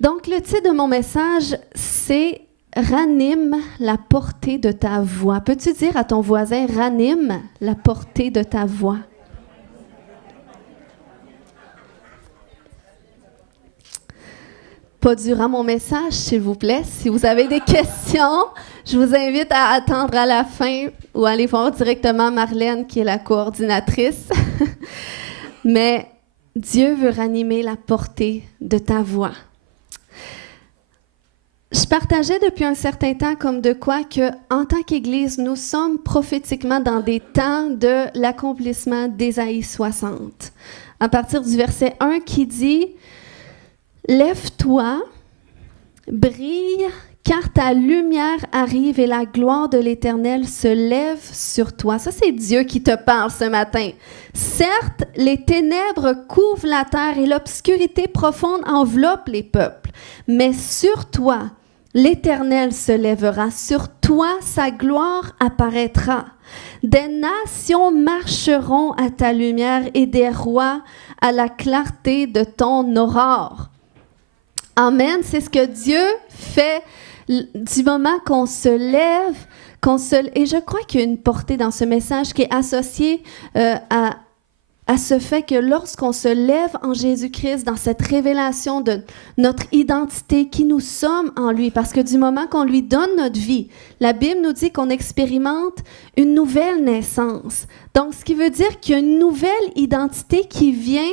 Donc, le titre de mon message, c'est « Ranime la portée de ta voix ». Peux-tu dire à ton voisin « Ranime la portée de ta voix ». Pas durant mon message, s'il vous plaît. Si vous avez des questions, je vous invite à attendre à la fin ou à aller voir directement Marlène, qui est la coordinatrice. Mais Dieu veut ranimer la portée de ta voix. Je partageais depuis un certain temps comme de quoi que, en tant qu'Église, nous sommes prophétiquement dans des temps de l'accomplissement d'Ésaïe 60. À partir du verset 1 qui dit « Lève-toi, brille, car ta lumière arrive et la gloire de l'Éternel se lève sur toi. » Ça, c'est Dieu qui te parle ce matin. « Certes, les ténèbres couvrent la terre et l'obscurité profonde enveloppe les peuples, mais sur toi, l'Éternel se lèvera, sur toi sa gloire apparaîtra. Des nations marcheront à ta lumière et des rois à la clarté de ton aurore. » Amen, c'est ce que Dieu fait du moment qu'on se lève, et je crois qu'il y a une portée dans ce message qui est associée à ce fait que lorsqu'on se lève en Jésus-Christ, dans cette révélation de notre identité, qui nous sommes en lui, parce que du moment qu'on lui donne notre vie, la Bible nous dit qu'on expérimente une nouvelle naissance. Donc, ce qui veut dire qu'il y a une nouvelle identité qui vient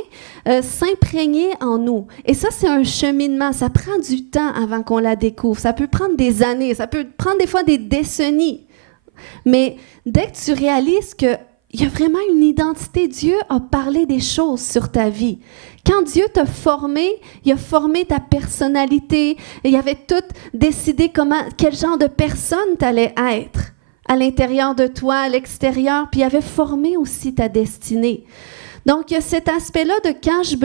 s'imprégner en nous. Et ça, c'est un cheminement. Ça prend du temps avant qu'on la découvre. Ça peut prendre des années, ça peut prendre des fois des décennies. Mais dès que tu réalises que il y a vraiment une identité. Dieu a parlé des choses sur ta vie. Quand Dieu t'a formé, il a formé ta personnalité. Il avait tout décidé quel genre de personne tu allais être à l'intérieur de toi, à l'extérieur. Puis il avait formé aussi ta destinée. Donc, il y a cet aspect-là de quand je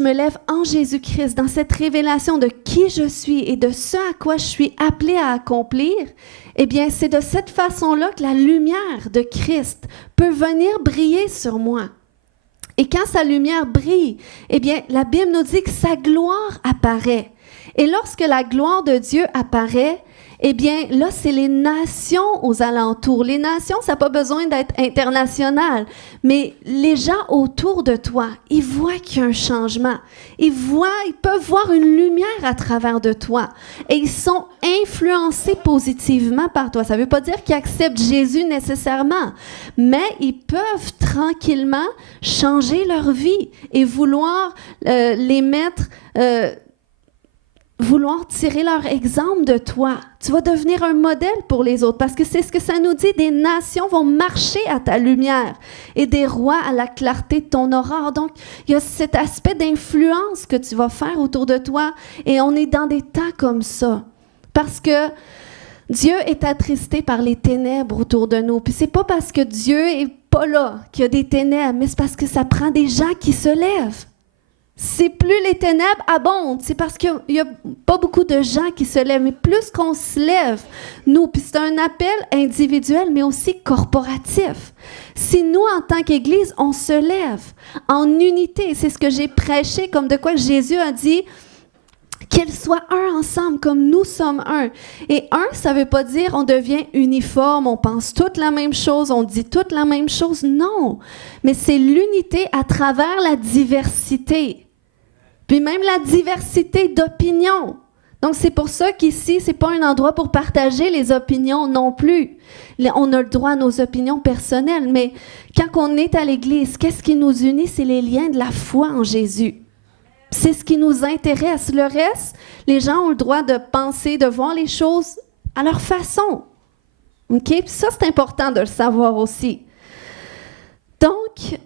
me lève en Jésus-Christ, dans cette révélation de qui je suis et de ce à quoi je suis appelée à accomplir, eh bien, c'est de cette façon-là que la lumière de Christ peut venir briller sur moi. Et quand sa lumière brille, eh bien, la Bible nous dit que sa gloire apparaît. Et lorsque la gloire de Dieu apparaît, eh bien, là, c'est les nations aux alentours. Les nations, ça n'a pas besoin d'être international, mais les gens autour de toi, ils voient qu'il y a un changement. Ils peuvent voir une lumière à travers de toi et ils sont influencés positivement par toi. Ça ne veut pas dire qu'ils acceptent Jésus nécessairement, mais ils peuvent tranquillement changer leur vie et vouloir les mettre... vouloir tirer leur exemple de toi. Tu vas devenir un modèle pour les autres parce que c'est ce que ça nous dit. Des nations vont marcher à ta lumière et des rois à la clarté de ton aurore. Donc, il y a cet aspect d'influence que tu vas faire autour de toi et on est dans des temps comme ça parce que Dieu est attristé par les ténèbres autour de nous. Puis c'est pas parce que Dieu est pas là qu'il y a des ténèbres, mais c'est parce que ça prend des gens qui se lèvent. C'est plus les ténèbres abondent, c'est parce qu'il n'y a pas beaucoup de gens qui se lèvent, mais plus qu'on se lève, nous, puis c'est un appel individuel, mais aussi corporatif. Si nous, en tant qu'Église, on se lève en unité, c'est ce que j'ai prêché, comme de quoi Jésus a dit qu'ils soient un ensemble, comme nous sommes un. Et un, ça ne veut pas dire on devient uniforme, on pense toute la même chose, on dit toute la même chose. Non, mais c'est l'unité à travers la diversité. Puis même la diversité d'opinions. Donc, c'est pour ça qu'ici, ce n'est pas un endroit pour partager les opinions non plus. On a le droit à nos opinions personnelles, mais quand on est à l'Église, qu'est-ce qui nous unit? C'est les liens de la foi en Jésus. C'est ce qui nous intéresse. Le reste, les gens ont le droit de penser, de voir les choses à leur façon. OK? Puis ça, c'est important de le savoir aussi. Donc,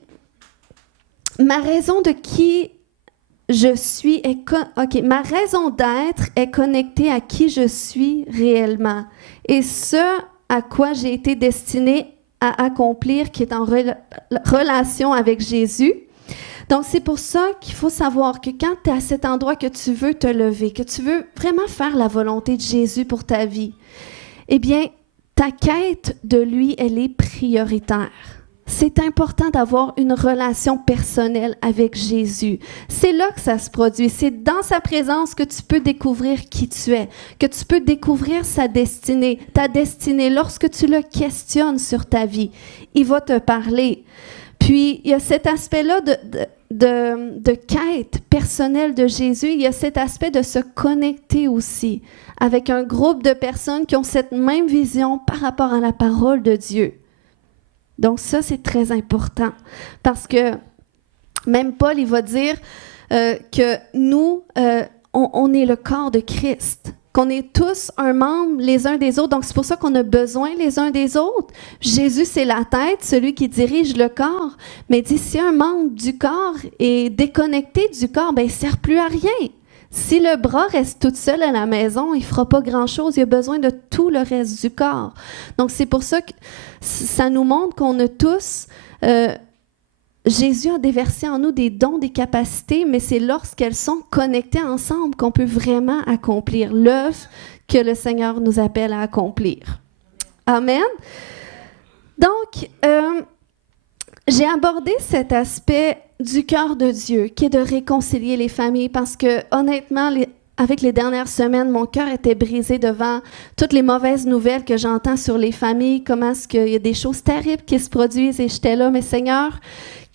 ma raison de qui je suis ma raison d'être est connectée à qui je suis réellement. Et ce à quoi j'ai été destinée à accomplir, qui est en relation avec Jésus. Donc, c'est pour ça qu'il faut savoir que quand tu es à cet endroit que tu veux te lever, que tu veux vraiment faire la volonté de Jésus pour ta vie, eh bien, ta quête de lui, elle est prioritaire. C'est important d'avoir une relation personnelle avec Jésus. C'est là que ça se produit. C'est dans sa présence que tu peux découvrir qui tu es, que tu peux découvrir sa destinée, ta destinée. Lorsque tu le questionnes sur ta vie, il va te parler. Puis, il y a cet aspect-là de quête personnelle de Jésus. Il y a cet aspect de se connecter aussi avec un groupe de personnes qui ont cette même vision par rapport à la parole de Dieu. Donc ça, c'est très important parce que même Paul, il va dire que nous, on est le corps de Christ, qu'on est tous un membre les uns des autres. Donc c'est pour ça qu'on a besoin les uns des autres. Jésus, c'est la tête, celui qui dirige le corps. Mais il dit, si un membre du corps est déconnecté du corps, ben, il ne sert plus à rien. Si le bras reste tout seul à la maison, il ne fera pas grand-chose. Il a besoin de tout le reste du corps. Donc, c'est pour ça que ça nous montre qu'on a tous... Jésus a déversé en nous des dons, des capacités, mais c'est lorsqu'elles sont connectées ensemble qu'on peut vraiment accomplir l'œuvre que le Seigneur nous appelle à accomplir. Amen. Donc, j'ai abordé cet aspect du cœur de Dieu, qui est de réconcilier les familles, parce que honnêtement, avec les dernières semaines, mon cœur était brisé devant toutes les mauvaises nouvelles que j'entends sur les familles, comment est-ce qu'il y a des choses terribles qui se produisent, et j'étais là, mais Seigneur,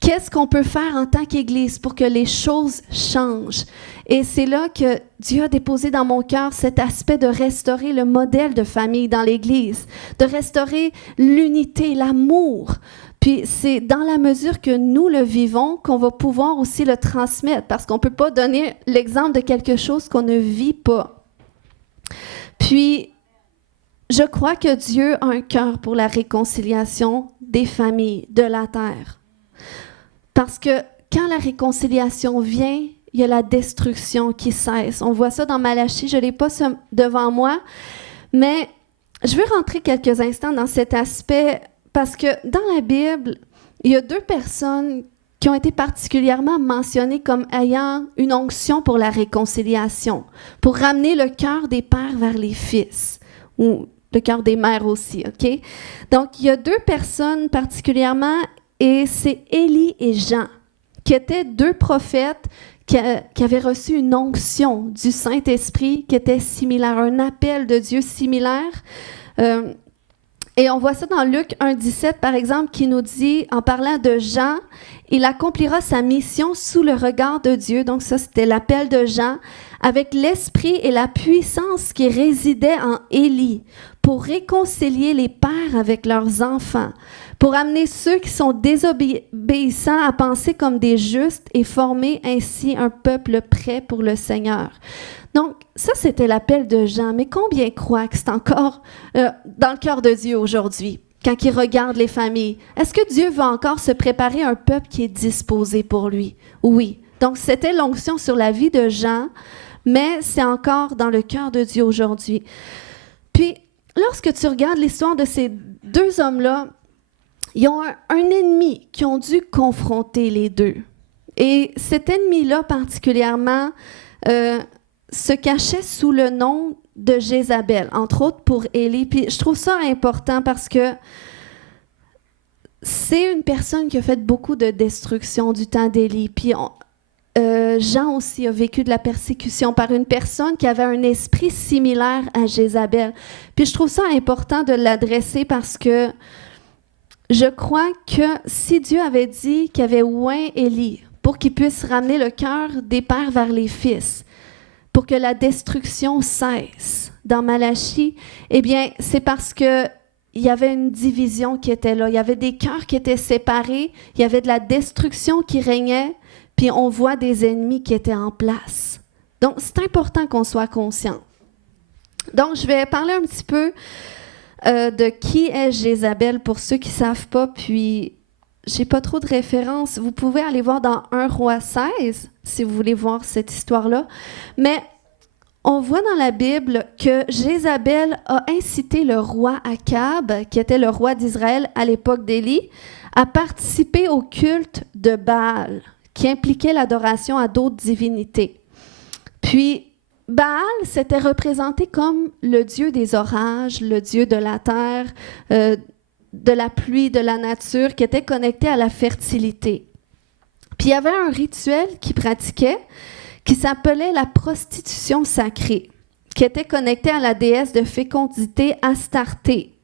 qu'est-ce qu'on peut faire en tant qu'Église pour que les choses changent? Et c'est là que Dieu a déposé dans mon cœur cet aspect de restaurer le modèle de famille dans l'Église, de restaurer l'unité, l'amour. Puis c'est dans la mesure que nous le vivons qu'on va pouvoir aussi le transmettre, parce qu'on ne peut pas donner l'exemple de quelque chose qu'on ne vit pas. Puis, je crois que Dieu a un cœur pour la réconciliation des familles de la terre. Parce que quand la réconciliation vient, il y a la destruction qui cesse. On voit ça dans Malachie, je ne l'ai pas devant moi, mais je veux rentrer quelques instants dans cet aspect parce que dans la Bible, il y a 2 personnes qui ont été particulièrement mentionnées comme ayant une onction pour la réconciliation, pour ramener le cœur des pères vers les fils, ou le cœur des mères aussi, OK? Donc, il y a 2 personnes particulièrement, et c'est Élie et Jean, qui étaient 2 prophètes qui avaient reçu une onction du Saint-Esprit qui était similaire, un appel de Dieu similaire. Et on voit ça dans Luc 1,17, par exemple, qui nous dit, en parlant de Jean, « Il accomplira sa mission sous le regard de Dieu. » Donc ça, c'était l'appel de Jean, avec l'esprit et la puissance qui résidaient en Élie, pour réconcilier les pères avec leurs enfants, pour amener ceux qui sont désobéissants à penser comme des justes et former ainsi un peuple prêt pour le Seigneur. Donc, ça, c'était l'appel de Jean. Mais combien croient que c'est encore dans le cœur de Dieu aujourd'hui, quand il regarde les familles? Est-ce que Dieu va encore se préparer un peuple qui est disposé pour lui? Oui. Donc, c'était l'onction sur la vie de Jean, mais c'est encore dans le cœur de Dieu aujourd'hui. Puis, lorsque tu regardes l'histoire de ces 2 hommes-là, ils ont un ennemi qui ont dû confronter les 2. Et cet ennemi-là, particulièrement, se cachait sous le nom de Jézabel, entre autres pour Élie. Puis je trouve ça important parce que c'est une personne qui a fait beaucoup de destruction du temps d'Élie. Puis Jean aussi a vécu de la persécution par une personne qui avait un esprit similaire à Jézabel. Puis je trouve ça important de l'adresser parce que je crois que si Dieu avait dit qu'il avait oint Élie pour qu'il puisse ramener le cœur des pères vers les fils, pour que la destruction cesse dans Malachie, eh bien, c'est parce qu'il y avait une division qui était là. Il y avait des cœurs qui étaient séparés, il y avait de la destruction qui régnait, puis on voit des ennemis qui étaient en place. Donc, c'est important qu'on soit conscient. Donc, je vais parler un petit peu de qui est Jézabel pour ceux qui ne savent pas, puis j'ai pas trop de références. Vous pouvez aller voir dans 1 Roi 16, si vous voulez voir cette histoire-là. Mais on voit dans la Bible que Jézabel a incité le roi Akab, qui était le roi d'Israël à l'époque d'Élie, à participer au culte de Baal, qui impliquait l'adoration à d'autres divinités. Puis, Baal s'était représenté comme le dieu des orages, le dieu de la terre, de la pluie, de la nature, qui était connecté à la fertilité. Puis il y avait un rituel qu'ils pratiquaient qui s'appelait la prostitution sacrée, qui était connectée à la déesse de fécondité Astarté.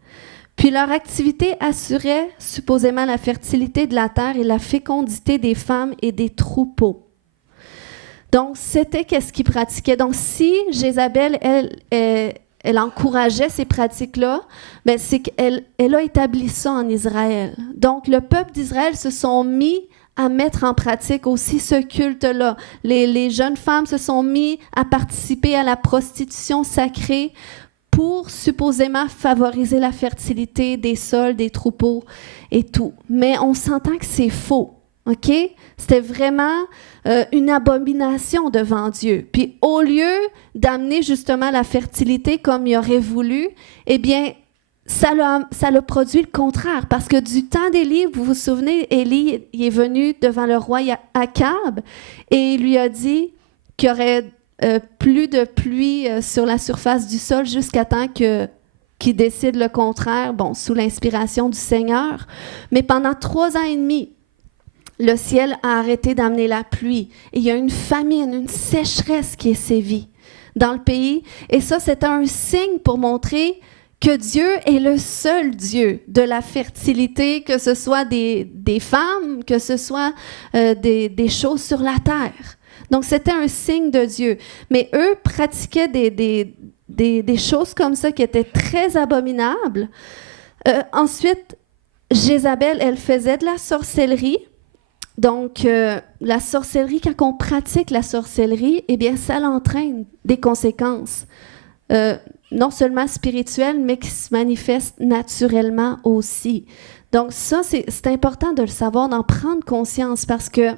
Puis leur activité assurait supposément la fertilité de la terre et la fécondité des femmes et des troupeaux. Donc, c'était qu'est-ce qu'ils pratiquaient. Donc, si Jézabel, elle encourageait ces pratiques-là, bien, c'est qu'elle a établi ça en Israël. Donc, le peuple d'Israël se sont mis à mettre en pratique aussi ce culte-là. Les jeunes femmes se sont mis à participer à la prostitution sacrée pour supposément favoriser la fertilité des sols, des troupeaux et tout. Mais on s'entend que c'est faux, OK? C'était vraiment une abomination devant Dieu. Puis au lieu d'amener justement la fertilité comme il aurait voulu, eh bien, ça l'a produit le contraire. Parce que du temps d'Élie, vous vous souvenez, Élie il est venu devant le roi Akab et il lui a dit qu'il y aurait plus de pluie sur la surface du sol jusqu'à temps qu'il décide le contraire, bon, sous l'inspiration du Seigneur. Mais pendant 3 ans et demi, le ciel a arrêté d'amener la pluie. Et il y a une famine, une sécheresse qui est sévie dans le pays. Et ça, c'est un signe pour montrer que Dieu est le seul Dieu de la fertilité, que ce soit des femmes, que ce soit des choses sur la terre. Donc, c'était un signe de Dieu. Mais eux pratiquaient des choses comme ça qui étaient très abominables. Ensuite, Jézabel, elle faisait de la sorcellerie. Donc, la sorcellerie, quand on pratique la sorcellerie, eh bien, ça entraîne des conséquences, non seulement spirituelles, mais qui se manifestent naturellement aussi. Donc, ça, c'est important de le savoir, d'en prendre conscience, parce que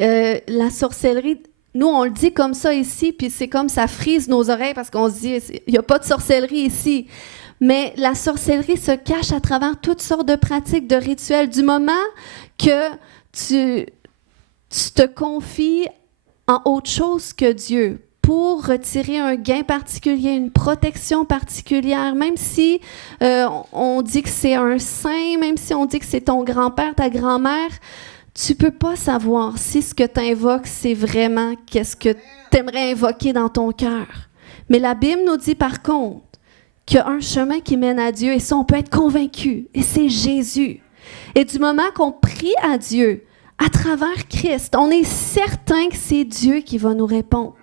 la sorcellerie, nous, on le dit comme ça ici, puis c'est comme ça frise nos oreilles, parce qu'on se dit, il n'y a pas de sorcellerie ici. Mais la sorcellerie se cache à travers toutes sortes de pratiques, de rituels. Du moment que tu te confies en autre chose que Dieu pour retirer un gain particulier, une protection particulière, même si on dit que c'est un saint, même si on dit que c'est ton grand-père, ta grand-mère, tu ne peux pas savoir si ce que tu invoques, c'est vraiment qu'est-ce que tu aimerais invoquer dans ton cœur. Mais la Bible nous dit par contre qu'il y a un chemin qui mène à Dieu, et ça, on peut être convaincu, et c'est Jésus. Et du moment qu'on prie à Dieu, à travers Christ, on est certain que c'est Dieu qui va nous répondre.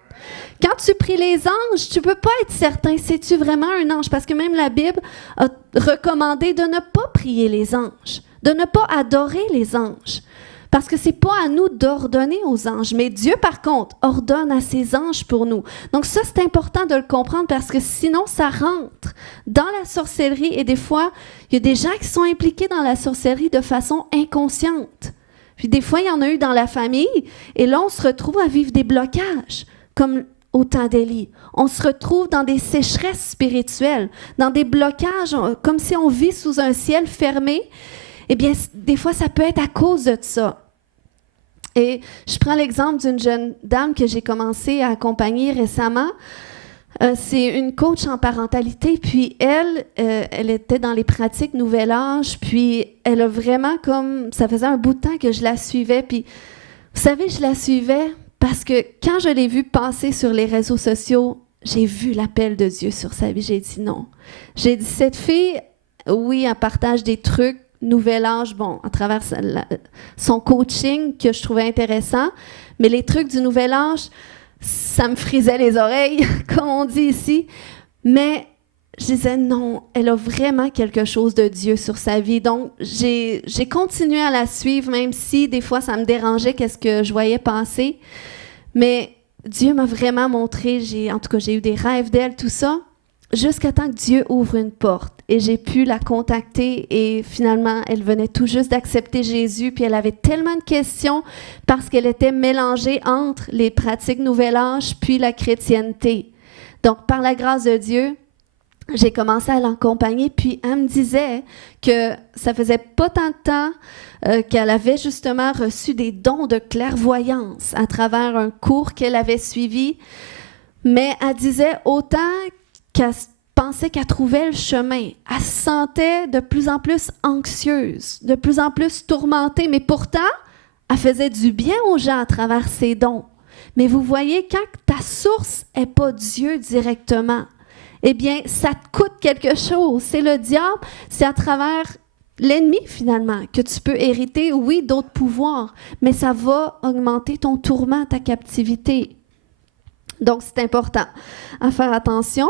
Quand tu pries les anges, tu ne peux pas être certain, c'est-tu vraiment un ange? Parce que même la Bible a recommandé de ne pas prier les anges, de ne pas adorer les anges. Parce que ce n'est pas à nous d'ordonner aux anges, mais Dieu, par contre, ordonne à ses anges pour nous. Donc ça, c'est important de le comprendre parce que sinon, ça rentre dans la sorcellerie. Et des fois, il y a des gens qui sont impliqués dans la sorcellerie de façon inconsciente. Puis des fois, il y en a eu dans la famille. Et là, on se retrouve à vivre des blocages, comme au temps d'Élie. On se retrouve dans des sécheresses spirituelles, dans des blocages, comme si on vit sous un ciel fermé. Eh bien, des fois, ça peut être à cause de ça. Et je prends l'exemple d'une jeune dame que j'ai commencé à accompagner récemment. C'est une coach en parentalité, puis elle était dans les pratiques Nouvel Âge, puis elle a vraiment comme... Ça faisait un bout de temps que je la suivais, puis vous savez, je la suivais parce que quand je l'ai vue passer sur les réseaux sociaux, j'ai vu l'appel de Dieu sur sa vie. J'ai dit non. J'ai dit, cette fille, oui, elle partage des trucs, Nouvel Âge, bon, à travers son coaching que je trouvais intéressant, mais les trucs du Nouvel Âge, ça me frisait les oreilles, comme on dit ici. Mais je disais non, elle a vraiment quelque chose de Dieu sur sa vie. Donc, j'ai continué à la suivre, même si des fois, ça me dérangeait qu'est-ce que je voyais passer. Mais Dieu m'a vraiment montré, en tout cas, j'ai eu des rêves d'elle, tout ça, jusqu'à temps que Dieu ouvre une porte. Et j'ai pu la contacter et finalement, elle venait tout juste d'accepter Jésus. Puis elle avait tellement de questions parce qu'elle était mélangée entre les pratiques Nouvel Âge puis la chrétienté. Donc, par la grâce de Dieu, j'ai commencé à l'accompagner. Puis elle me disait que ça faisait pas tant de temps qu'elle avait justement reçu des dons de clairvoyance à travers un cours qu'elle avait suivi. Mais elle disait autant qu'elle pensait qu'elle trouvait le chemin. Elle se sentait de plus en plus anxieuse, de plus en plus tourmentée, mais pourtant, elle faisait du bien aux gens à travers ses dons. Mais vous voyez, quand ta source n'est pas Dieu directement, eh bien, ça te coûte quelque chose. C'est le diable, c'est à travers l'ennemi, finalement, que tu peux hériter, oui, d'autres pouvoirs, mais ça va augmenter ton tourment, ta captivité. Donc, c'est important à faire attention.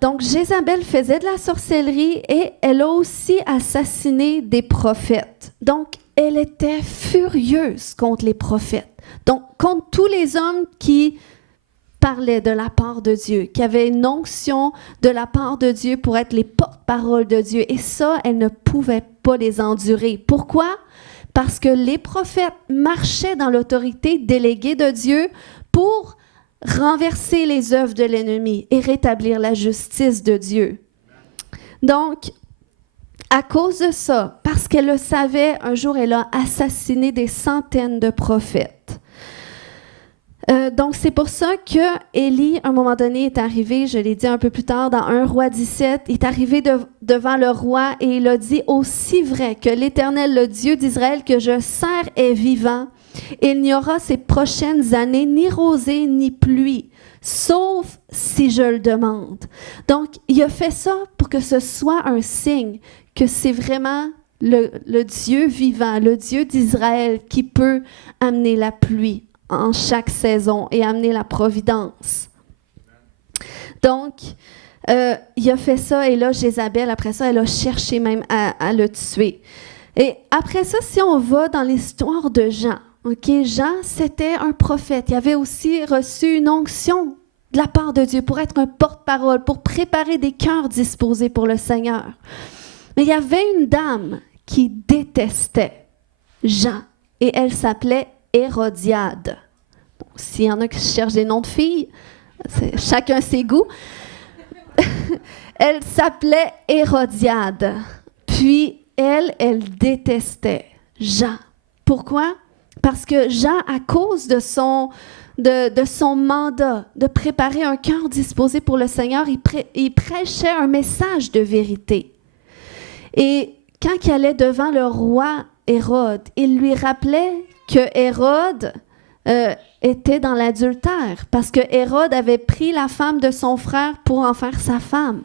Donc, Jézabel faisait de la sorcellerie et elle a aussi assassiné des prophètes. Donc, elle était furieuse contre les prophètes. Donc, contre tous les hommes qui parlaient de la part de Dieu, qui avaient une onction de la part de Dieu pour être les porte-paroles de Dieu. Et ça, elle ne pouvait pas les endurer. Pourquoi? Parce que les prophètes marchaient dans l'autorité déléguée de Dieu pour renverser les œuvres de l'ennemi et rétablir la justice de Dieu. Donc, à cause de ça, parce qu'elle le savait, un jour, elle a assassiné des centaines de prophètes. Donc, c'est pour ça que Élie, à un moment donné, est arrivé, je l'ai dit un peu plus tard, dans 1 Roi 17, il est arrivé devant le roi et il a dit « Aussi vrai que l'Éternel, le Dieu d'Israël, que je sers est vivant, il n'y aura ces prochaines années ni rosée ni pluie, sauf si je le demande. » Donc, il a fait ça pour que ce soit un signe que c'est vraiment le Dieu vivant, le Dieu d'Israël qui peut amener la pluie en chaque saison et amener la providence. Donc, il a fait ça et là, Jézabel, après ça, elle a cherché même à le tuer. Et après ça, si on va dans l'histoire de Jean, Jean, c'était un prophète. Il avait aussi reçu une onction de la part de Dieu pour être un porte-parole, pour préparer des cœurs disposés pour le Seigneur. Mais il y avait une dame qui détestait Jean et elle s'appelait Hérodiade. Donc, s'il y en a qui cherchent des noms de filles, chacun ses goûts. Elle s'appelait Hérodiade. Puis elle détestait Jean. Pourquoi? Parce que Jean, à cause de son mandat de préparer un cœur disposé pour le Seigneur, il prêchait un message de vérité. Et quand il allait devant le roi Hérode, il lui rappelait que Hérode était dans l'adultère, parce que Hérode avait pris la femme de son frère pour en faire sa femme.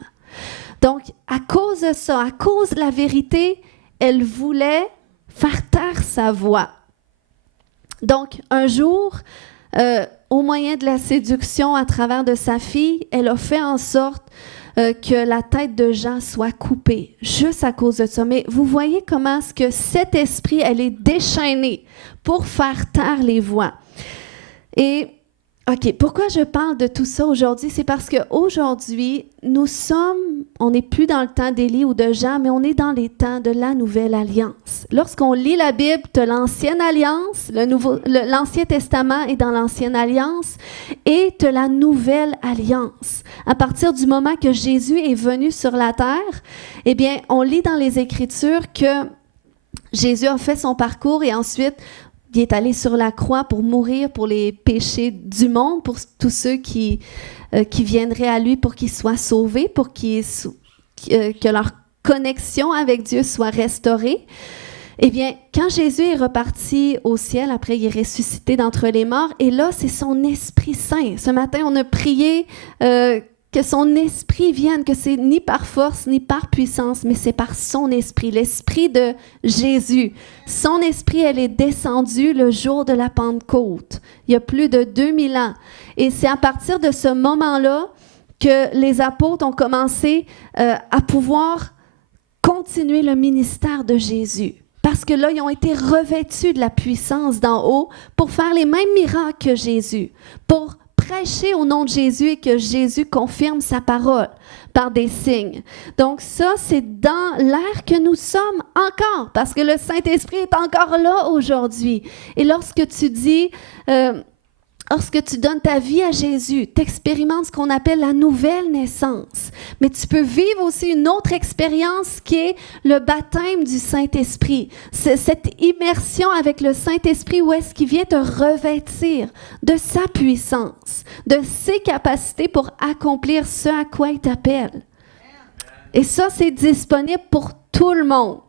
Donc, à cause de ça, à cause de la vérité, elle voulait faire taire sa voix. Donc, un jour, au moyen de la séduction à travers de sa fille, elle a fait en sorte que la tête de Jean soit coupée, juste à cause de ça. Mais vous voyez comment est-ce que cet esprit, elle est déchaînée pour faire taire les voix. Et, OK, pourquoi je parle de tout ça aujourd'hui? C'est parce qu'aujourd'hui, on n'est plus dans le temps d'Élie ou de Jean, mais on est dans les temps de la Nouvelle Alliance. Lorsqu'on lit la Bible, tu as l'Ancienne Alliance, l'Ancien Testament est dans l'Ancienne Alliance, et tu as la Nouvelle Alliance. À partir du moment que Jésus est venu sur la terre, eh bien, on lit dans les Écritures que Jésus a fait son parcours et ensuite, il est allé sur la croix pour mourir pour les péchés du monde, pour tous ceux qui viendraient à lui pour qu'ils soient sauvés, pour que leur connexion avec Dieu soit restaurée. Eh bien, quand Jésus est reparti au ciel, après il est ressuscité d'entre les morts, et là, c'est son Esprit Saint. Ce matin, on a prié que son Esprit vienne, que c'est ni par force, ni par puissance, mais c'est par son Esprit, l'Esprit de Jésus. Son Esprit, elle est descendue le jour de la Pentecôte, il y a plus de 2000 ans. Et c'est à partir de ce moment-là que les apôtres ont commencé à pouvoir continuer le ministère de Jésus. Parce que là, ils ont été revêtus de la puissance d'en haut pour faire les mêmes miracles que Jésus, pour prêcher au nom de Jésus et que Jésus confirme sa parole par des signes. Donc ça, c'est dans l'ère que nous sommes encore, parce que le Saint-Esprit est encore là aujourd'hui. Et lorsque tu dis lorsque tu donnes ta vie à Jésus, tu expérimentes ce qu'on appelle la nouvelle naissance. Mais tu peux vivre aussi une autre expérience qui est le baptême du Saint-Esprit. C'est cette immersion avec le Saint-Esprit où est-ce qu'il vient te revêtir de sa puissance, de ses capacités pour accomplir ce à quoi il t'appelle. Et ça, c'est disponible pour tout le monde.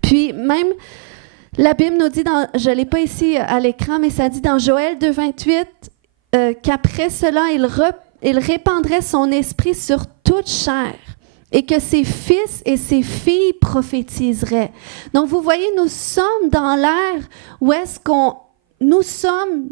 Puis même... La Bible nous dit, je ne l'ai pas ici à l'écran, mais ça dit dans Joël 2,28 qu'après cela, il répandrait son esprit sur toute chair et que ses fils et ses filles prophétiseraient. Donc, vous voyez, nous sommes dans l'ère où est-ce nous sommes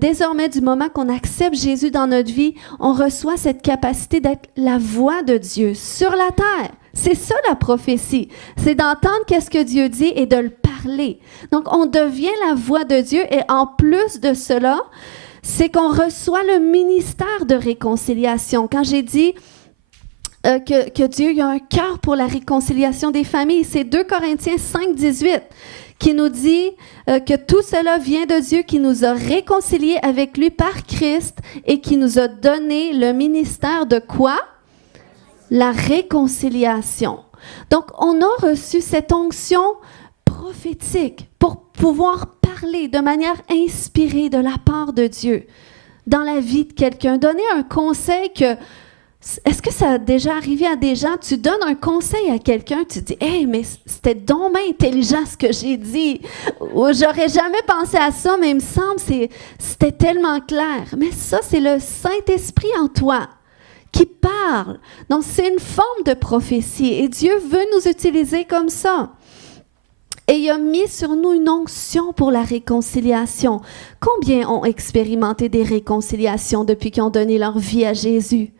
désormais du moment qu'on accepte Jésus dans notre vie, on reçoit cette capacité d'être la voix de Dieu sur la terre. C'est ça la prophétie, c'est d'entendre qu'est-ce que Dieu dit et de le parler. Donc, on devient la voix de Dieu et en plus de cela, c'est qu'on reçoit le ministère de réconciliation. Quand j'ai dit que Dieu il a un cœur pour la réconciliation des familles, c'est 2 Corinthiens 5, 18 qui nous dit que tout cela vient de Dieu qui nous a réconciliés avec lui par Christ et qui nous a donné le ministère de quoi? La réconciliation. Donc, on a reçu cette onction prophétique pour pouvoir parler de manière inspirée de la part de Dieu dans la vie de quelqu'un. Donner un conseil que... Est-ce que ça a déjà arrivé à des gens? Tu donnes un conseil à quelqu'un, tu dis « Hey, mais c'était donc bien intelligent ce que j'ai dit. » Ou « J'aurais jamais pensé à ça, mais il me semble que c'était tellement clair. » Mais ça, c'est le Saint-Esprit en toi qui parle. Donc, c'est une forme de prophétie et Dieu veut nous utiliser comme ça. Et il a mis sur nous une onction pour la réconciliation. Combien ont expérimenté des réconciliations depuis qu'ils ont donné leur vie à Jésus?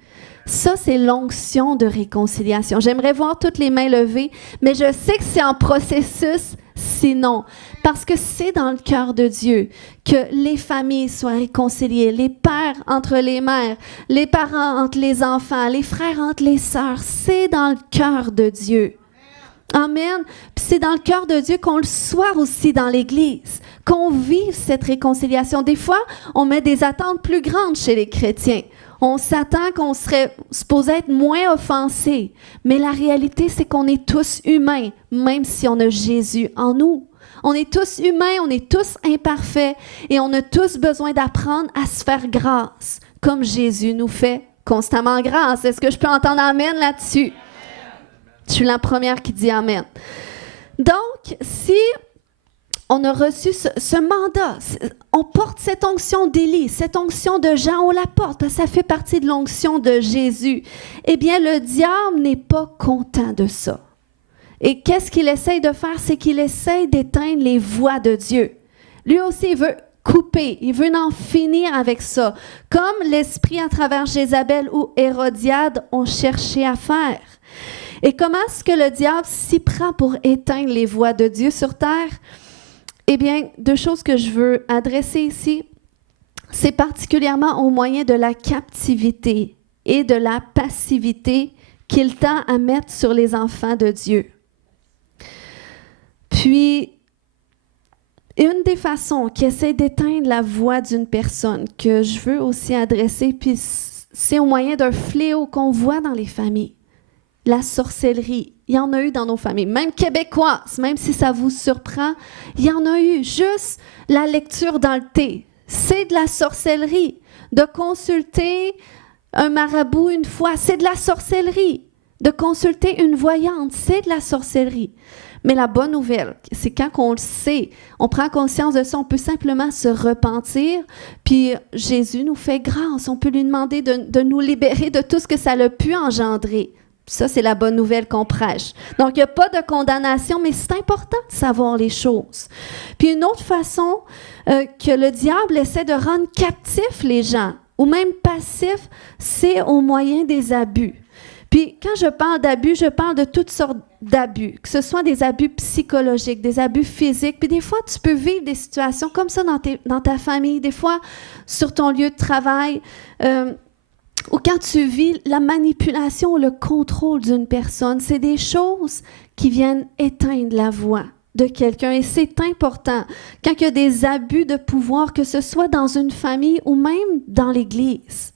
Ça, c'est l'onction de réconciliation. J'aimerais voir toutes les mains levées, mais je sais que c'est en processus, sinon. Parce que c'est dans le cœur de Dieu que les familles soient réconciliées, les pères entre les mères, les parents entre les enfants, les frères entre les sœurs. C'est dans le cœur de Dieu. Amen. Puis c'est dans le cœur de Dieu qu'on le soit aussi dans l'Église, qu'on vive cette réconciliation. Des fois, on met des attentes plus grandes chez les chrétiens. On s'attend qu'on serait supposé être moins offensé. Mais la réalité, c'est qu'on est tous humains, même si on a Jésus en nous. On est tous humains, on est tous imparfaits et on a tous besoin d'apprendre à se faire grâce, comme Jésus nous fait constamment grâce. Est-ce que je peux entendre amen là-dessus? Je suis la première qui dit amen. Donc, si on a reçu ce mandat, on porte cette onction d'Élie, cette onction de Jean, on la porte, parce que ça fait partie de l'onction de Jésus. Eh bien, le diable n'est pas content de ça. Et qu'est-ce qu'il essaye de faire? C'est qu'il essaye d'éteindre les voix de Dieu. Lui aussi, il veut couper, il veut en finir avec ça, comme l'Esprit à travers Jézabel ou Hérodiade ont cherché à faire. Et comment est-ce que le diable s'y prend pour éteindre les voix de Dieu sur terre? Eh bien, deux choses que je veux adresser ici, c'est particulièrement au moyen de la captivité et de la passivité qu'il tend à mettre sur les enfants de Dieu. Puis, une des façons qui essaie d'éteindre la voix d'une personne que je veux aussi adresser, puis c'est au moyen d'un fléau qu'on voit dans les familles. La sorcellerie, il y en a eu dans nos familles, même québécoises, même si ça vous surprend, il y en a eu. Juste la lecture dans le thé, c'est de la sorcellerie. De consulter un marabout une fois, c'est de la sorcellerie. De consulter une voyante, c'est de la sorcellerie. Mais la bonne nouvelle, c'est quand on le sait, on prend conscience de ça, on peut simplement se repentir, puis Jésus nous fait grâce. On peut lui demander de nous libérer de tout ce que ça a pu engendrer. Ça, c'est la bonne nouvelle qu'on prêche. Donc, il n'y a pas de condamnation, mais c'est important de savoir les choses. Puis une autre façon que le diable essaie de rendre captifs les gens, ou même passifs, c'est au moyen des abus. Puis quand je parle d'abus, je parle de toutes sortes d'abus, que ce soit des abus psychologiques, des abus physiques, puis des fois, tu peux vivre des situations comme ça dans ta famille, des fois sur ton lieu de travail, ou quand tu vis la manipulation ou le contrôle d'une personne. C'est des choses qui viennent éteindre la voix de quelqu'un. Et c'est important. Quand il y a des abus de pouvoir, que ce soit dans une famille ou même dans l'Église,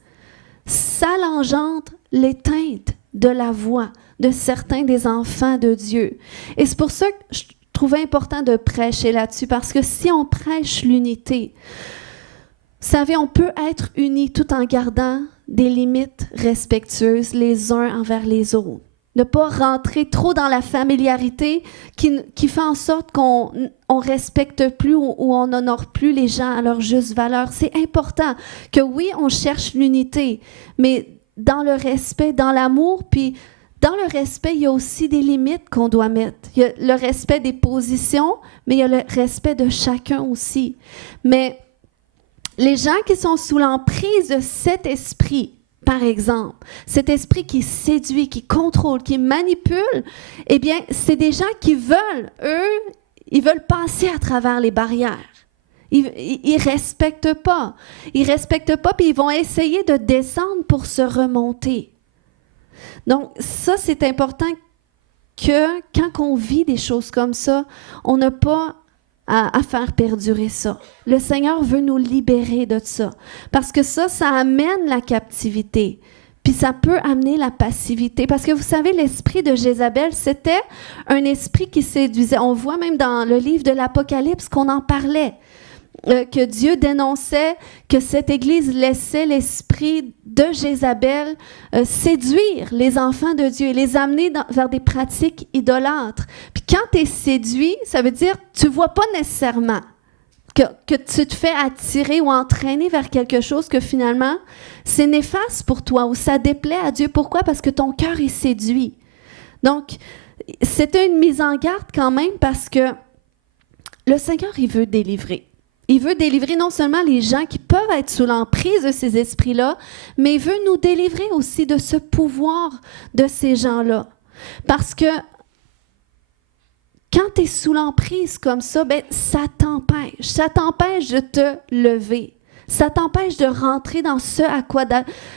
ça engendre l'éteinte de la voix de certains des enfants de Dieu. Et c'est pour ça que je trouvais important de prêcher là-dessus, parce que si on prêche l'unité, vous savez, on peut être unis tout en gardant des limites respectueuses les uns envers les autres. Ne pas rentrer trop dans la familiarité qui fait en sorte qu'on ne respecte plus ou on n'honore plus les gens à leur juste valeur. C'est important que oui, on cherche l'unité, mais dans le respect, dans l'amour, puis dans le respect, il y a aussi des limites qu'on doit mettre. Il y a le respect des positions, mais il y a le respect de chacun aussi. Mais les gens qui sont sous l'emprise de cet esprit, par exemple, cet esprit qui séduit, qui contrôle, qui manipule, eh bien, c'est des gens qui veulent, eux, ils veulent passer à travers les barrières. Ils respectent pas. Ils respectent pas, puis ils vont essayer de descendre pour se remonter. Donc, ça, c'est important que quand on vit des choses comme ça, on n'a pas à faire perdurer ça. Le Seigneur veut nous libérer de ça. Parce que ça amène la captivité. Puis ça peut amener la passivité. Parce que vous savez, l'esprit de Jézabel, c'était un esprit qui séduisait. On voit même dans le livre de l'Apocalypse qu'on en parlait. Que Dieu dénonçait que cette Église laissait l'esprit de Jézabel séduire les enfants de Dieu et les amener vers des pratiques idolâtres. Puis quand tu es séduit, ça veut dire que tu ne vois pas nécessairement que tu te fais attirer ou entraîner vers quelque chose que finalement, c'est néfaste pour toi ou ça déplaît à Dieu. Pourquoi? Parce que ton cœur est séduit. Donc, c'était une mise en garde quand même parce que le Seigneur, il veut délivrer. Il veut délivrer non seulement les gens qui peuvent être sous l'emprise de ces esprits-là, mais il veut nous délivrer aussi de ce pouvoir de ces gens-là. Parce que quand tu es sous l'emprise comme ça, ben, ça t'empêche. Ça t'empêche de te lever. Ça t'empêche de rentrer dans ce à quoi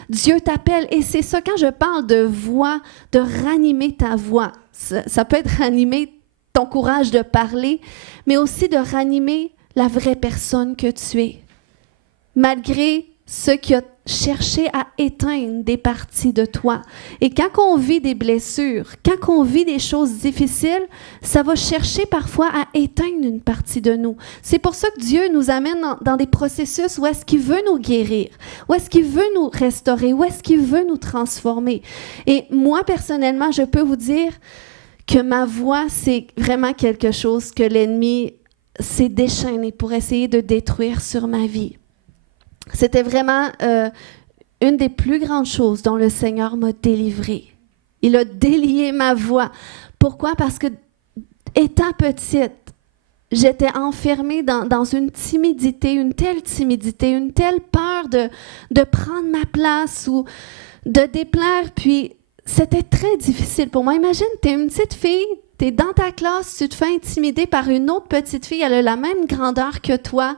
Dieu t'appelle. Et c'est ça, quand je parle de voix, de ranimer ta voix, ça peut être ranimer ton courage de parler, mais aussi de ranimer la vraie personne que tu es, malgré ce qui a cherché à éteindre des parties de toi. Et quand on vit des blessures, quand on vit des choses difficiles, ça va chercher parfois à éteindre une partie de nous. C'est pour ça que Dieu nous amène dans des processus où est-ce qu'il veut nous guérir, où est-ce qu'il veut nous restaurer, où est-ce qu'il veut nous transformer. Et moi, personnellement, je peux vous dire que ma voix, c'est vraiment quelque chose que l'ennemi s'est déchaîné pour essayer de détruire sur ma vie. C'était vraiment une des plus grandes choses dont le Seigneur m'a délivrée. Il a délié ma voix. Pourquoi? Parce que, étant petite, j'étais enfermée dans une timidité, une telle peur de prendre ma place ou de déplaire. Puis, c'était très difficile pour moi. Imagine, tu es une petite fille, tu es dans ta classe, tu te fais intimider par une autre petite fille, elle a la même grandeur que toi,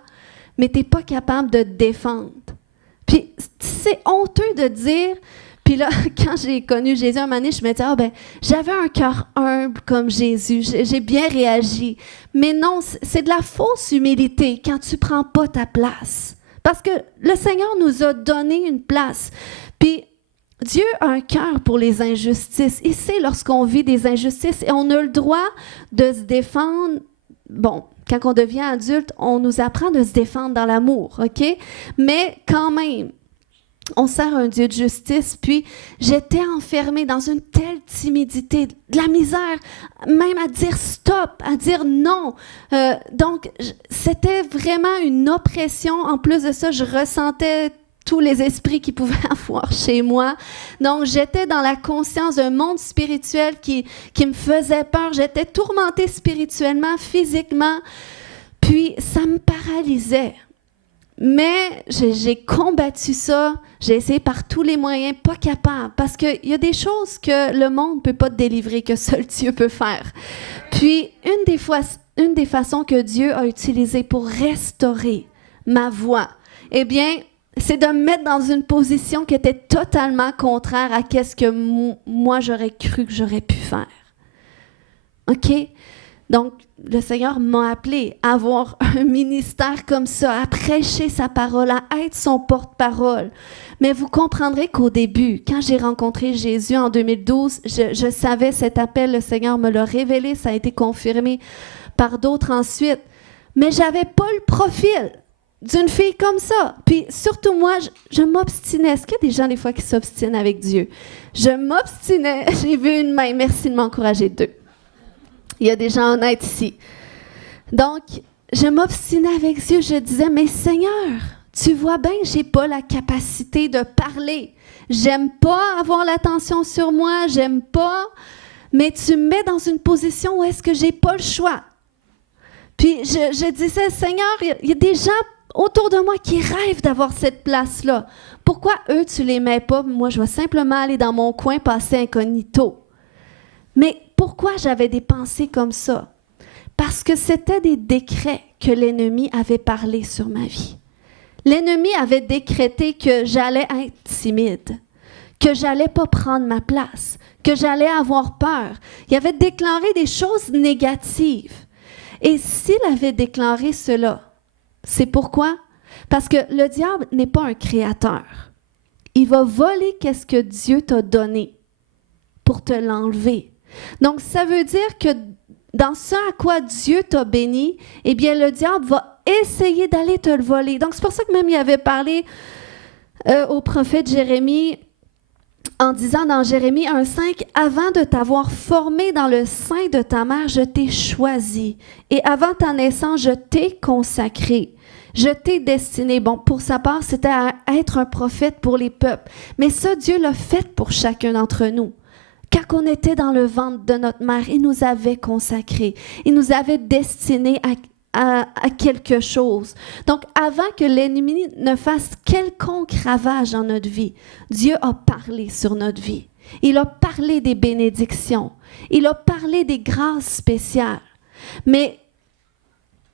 mais tu n'es pas capable de te défendre. Puis c'est honteux de dire, puis là, quand j'ai connu Jésus un moment donné, je me disais, j'avais un cœur humble comme Jésus, j'ai bien réagi. Mais non, c'est de la fausse humilité quand tu ne prends pas ta place. Parce que le Seigneur nous a donné une place. Puis Dieu a un cœur pour les injustices. Il sait lorsqu'on vit des injustices et on a le droit de se défendre. Bon, quand on devient adulte, on nous apprend de se défendre dans l'amour, OK? Mais quand même, on sert un Dieu de justice. Puis j'étais enfermée dans une telle timidité, de la misère, même à dire stop, à dire non. Donc, c'était vraiment une oppression. En plus de ça, je ressentais tous les esprits qui pouvaient avoir chez moi. Donc, j'étais dans la conscience d'un monde spirituel qui me faisait peur. J'étais tourmentée spirituellement, physiquement. Puis, ça me paralysait. Mais j'ai combattu ça. J'ai essayé par tous les moyens, pas capable. Parce qu'il y a des choses que le monde ne peut pas te délivrer, que seul Dieu peut faire. Puis, une des façons que Dieu a utilisées pour restaurer ma voix, eh bien, c'est de me mettre dans une position qui était totalement contraire à ce que moi, j'aurais cru que j'aurais pu faire. OK? Donc, le Seigneur m'a appelé à avoir un ministère comme ça, à prêcher sa parole, à être son porte-parole. Mais vous comprendrez qu'au début, quand j'ai rencontré Jésus en 2012, je savais cet appel, le Seigneur me l'a révélé, ça a été confirmé par d'autres ensuite. Mais je n'avais pas le profil d'une fille comme ça. Puis surtout moi, je m'obstinais. Est-ce qu'il y a des gens des fois qui s'obstinent avec Dieu? Je m'obstinais. J'ai vu une main. Merci de m'encourager, 2. Il y a des gens honnêtes ici. Donc, je m'obstinais avec Dieu. Je disais, mais Seigneur, tu vois bien que je n'ai pas la capacité de parler. J'aime pas avoir l'attention sur moi. J'aime pas. Mais tu me mets dans une position où est-ce que j'ai pas le choix. Puis je disais, Seigneur, il y a des gens autour de moi qui rêvent d'avoir cette place-là. Pourquoi eux, tu les mets pas? Moi, je vais simplement aller dans mon coin, passer incognito. Mais pourquoi j'avais des pensées comme ça? Parce que c'était des décrets que l'ennemi avait parlé sur ma vie. L'ennemi avait décrété que j'allais être timide, que j'allais pas prendre ma place, que j'allais avoir peur. Il avait déclaré des choses négatives. Et s'il avait déclaré cela, c'est pourquoi? Parce que le diable n'est pas un créateur. Il va voler qu'est-ce que Dieu t'a donné pour te l'enlever. Donc, ça veut dire que dans ce à quoi Dieu t'a béni, eh bien, le diable va essayer d'aller te le voler. Donc, c'est pour ça que même il avait parlé au prophète Jérémie en disant dans Jérémie 1,5, « Avant de t'avoir formé dans le sein de ta mère, je t'ai choisi. Et avant ta naissance, je t'ai consacré. Je t'ai destiné. » Bon, pour sa part, c'était à être un prophète pour les peuples. Mais ça, Dieu l'a fait pour chacun d'entre nous. Quand on était dans le ventre de notre mère, il nous avait consacrés. Il nous avait destinés à quelque chose. Donc, avant que l'ennemi ne fasse quelconque ravage dans notre vie, Dieu a parlé sur notre vie. Il a parlé des bénédictions. Il a parlé des grâces spéciales. Mais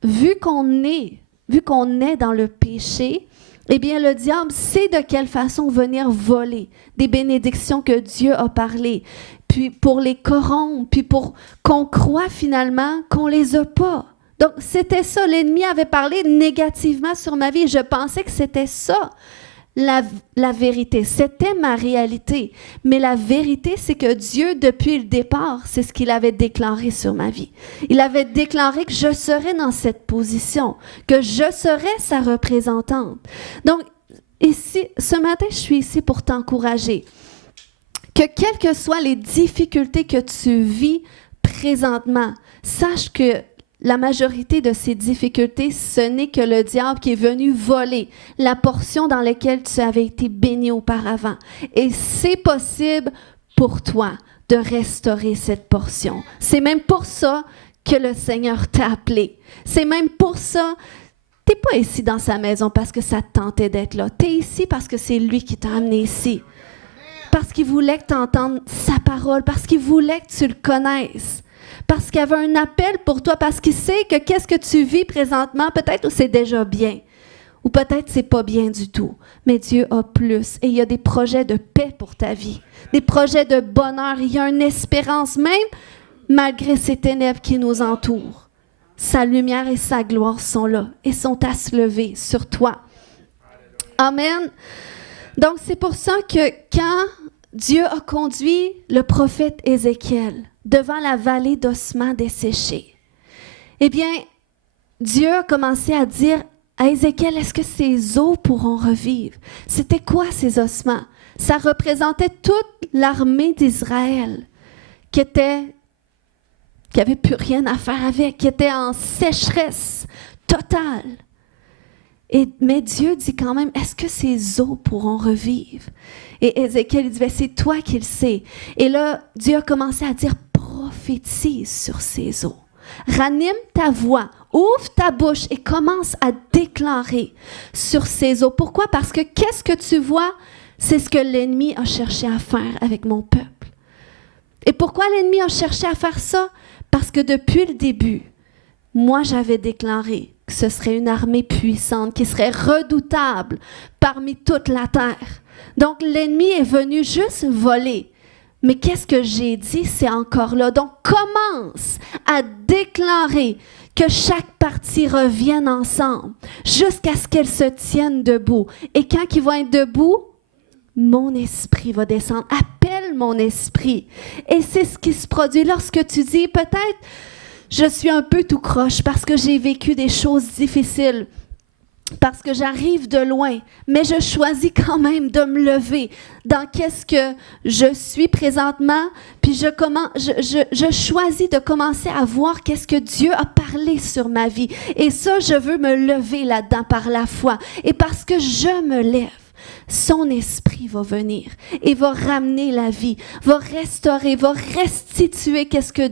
vu qu'on est dans le péché, eh bien, le diable sait de quelle façon venir voler des bénédictions que Dieu a parlé, puis pour les corrompre, puis pour qu'on croit finalement qu'on les a pas. Donc, c'était ça. L'ennemi avait parlé négativement sur ma vie. Je pensais que c'était ça, la vérité. C'était ma réalité. Mais la vérité, c'est que Dieu, depuis le départ, c'est ce qu'il avait déclaré sur ma vie. Il avait déclaré que je serais dans cette position, que je serais sa représentante. Donc, ici, ce matin, je suis ici pour t'encourager. Que quelles que soient les difficultés que tu vis présentement, sache que la majorité de ces difficultés, ce n'est que le diable qui est venu voler la portion dans laquelle tu avais été béni auparavant. Et c'est possible pour toi de restaurer cette portion. C'est même pour ça que le Seigneur t'a appelé. C'est même pour ça, tu n'es pas ici dans sa maison parce que ça te tentait d'être là. Tu es ici parce que c'est lui qui t'a amené ici. Parce qu'il voulait que tu entendes sa parole, parce qu'il voulait que tu le connaisses. Parce qu'il y avait un appel pour toi, parce qu'il sait que qu'est-ce que tu vis présentement, peut-être c'est déjà bien, ou peut-être c'est pas bien du tout. Mais Dieu a plus, et il y a des projets de paix pour ta vie, des projets de bonheur. Il y a une espérance, même malgré ces ténèbres qui nous entourent. Sa lumière et sa gloire sont là, et sont à se lever sur toi. Amen. Donc c'est pour ça que quand Dieu a conduit le prophète Ézéchiel devant la vallée d'ossements desséchés, eh bien, Dieu a commencé à dire à Ézéchiel, est-ce que ces os pourront revivre? C'était quoi ces ossements? Ça représentait toute l'armée d'Israël qui avait plus rien à faire avec, qui était en sécheresse totale. Mais Dieu dit quand même, est-ce que ces os pourront revivre? Et Ézéchiel dit, c'est toi qui le sais. Et là, Dieu a commencé à dire, prophétise sur ces os. Ranime ta voix, ouvre ta bouche et commence à déclarer sur ces os. Pourquoi? Parce que qu'est-ce que tu vois? C'est ce que l'ennemi a cherché à faire avec mon peuple. Et pourquoi l'ennemi a cherché à faire ça? Parce que depuis le début, moi j'avais déclaré que ce serait une armée puissante, qui serait redoutable parmi toute la terre. Donc l'ennemi est venu juste voler Mais qu'est-ce que j'ai dit, c'est encore là. Donc, commence à déclarer que chaque partie revienne ensemble jusqu'à ce qu'elle se tienne debout. Et quand ils vont être debout, mon esprit va descendre. Appelle mon esprit. Et c'est ce qui se produit lorsque tu dis, peut-être, je suis un peu tout croche parce que j'ai vécu des choses difficiles, parce que j'arrive de loin, mais je choisis quand même de me lever dans qu'est-ce que je suis présentement, puis je choisis de commencer à voir qu'est-ce que Dieu a parlé sur ma vie. Et ça, je veux me lever là-dedans par la foi. Et parce que je me lève, son esprit va venir et va ramener la vie, va restaurer, va restituer qu'est-ce que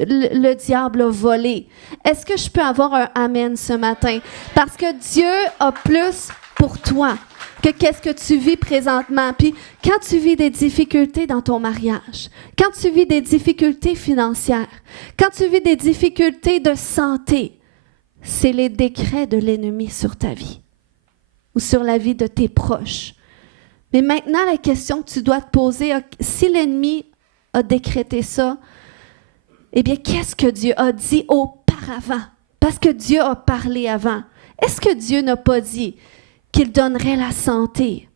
le diable a volé. Est-ce que je peux avoir un amen ce matin? Parce que Dieu a plus pour toi que qu'est-ce que tu vis présentement. Puis quand tu vis des difficultés dans ton mariage, quand tu vis des difficultés financières, quand tu vis des difficultés de santé, c'est les décrets de l'ennemi sur ta vie ou sur la vie de tes proches. Mais maintenant, la question que tu dois te poser, si l'ennemi a décrété ça, eh bien, qu'est-ce que Dieu a dit auparavant? Parce que Dieu a parlé avant. Est-ce que Dieu n'a pas dit qu'il donnerait la santé?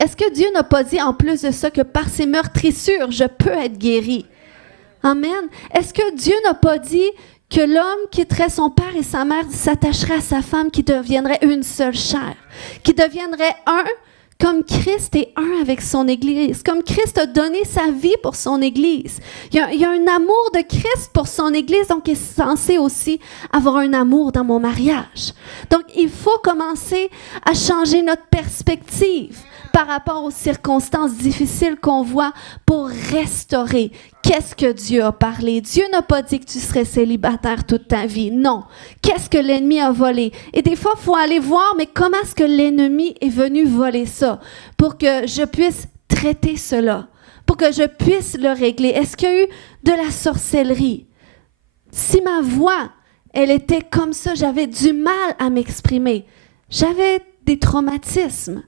Est-ce que Dieu n'a pas dit en plus de ça que par ses meurtrissures, je peux être guéri? Amen. Est-ce que Dieu n'a pas dit que l'homme quitterait son père et sa mère, s'attacherait à sa femme, qui deviendrait une seule chair, qui deviendrait un, comme Christ est un avec son Église, comme Christ a donné sa vie pour son Église. Il y a un amour de Christ pour son Église, donc il est censé aussi avoir un amour dans mon mariage. Donc, il faut commencer à changer notre perspective par rapport aux circonstances difficiles qu'on voit pour restaurer. Qu'est-ce que Dieu a parlé? Dieu n'a pas dit que tu serais célibataire toute ta vie. Non. Qu'est-ce que l'ennemi a volé? Et des fois, il faut aller voir, mais comment est-ce que l'ennemi est venu voler ça? Pour que je puisse traiter cela, pour que je puisse le régler. Est-ce qu'il y a eu de la sorcellerie? Si ma voix, elle était comme ça, j'avais du mal à m'exprimer. J'avais des traumatismes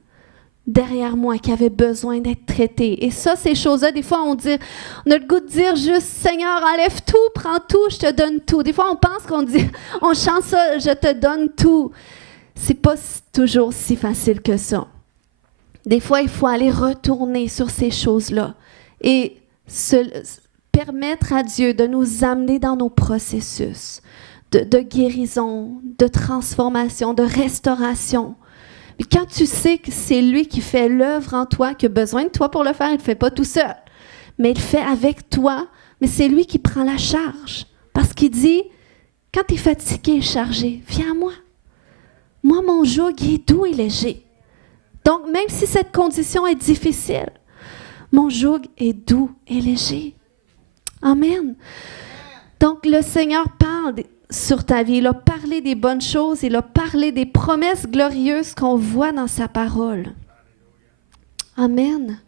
derrière moi qui avaient besoin d'être traités. Et ça, ces choses-là, des fois, on a le goût de dire juste, Seigneur, enlève tout, prends tout, je te donne tout. Des fois, on pense on chante ça, je te donne tout. C'est pas toujours si facile que ça. Des fois, il faut aller retourner sur ces choses-là et permettre à Dieu de nous amener dans nos processus de guérison, de transformation, de restauration. Puis quand tu sais que c'est lui qui fait l'œuvre en toi, qui a besoin de toi pour le faire, il ne le fait pas tout seul, mais il le fait avec toi, mais c'est lui qui prend la charge. Parce qu'il dit, quand tu es fatigué et chargé, viens à moi. Moi, mon joug est doux et léger. Donc, même si cette condition est difficile, mon joug est doux et léger. Amen. Donc, le Seigneur parle sur ta vie. Il a parlé des bonnes choses. Il a parlé des promesses glorieuses qu'on voit dans sa parole. Amen.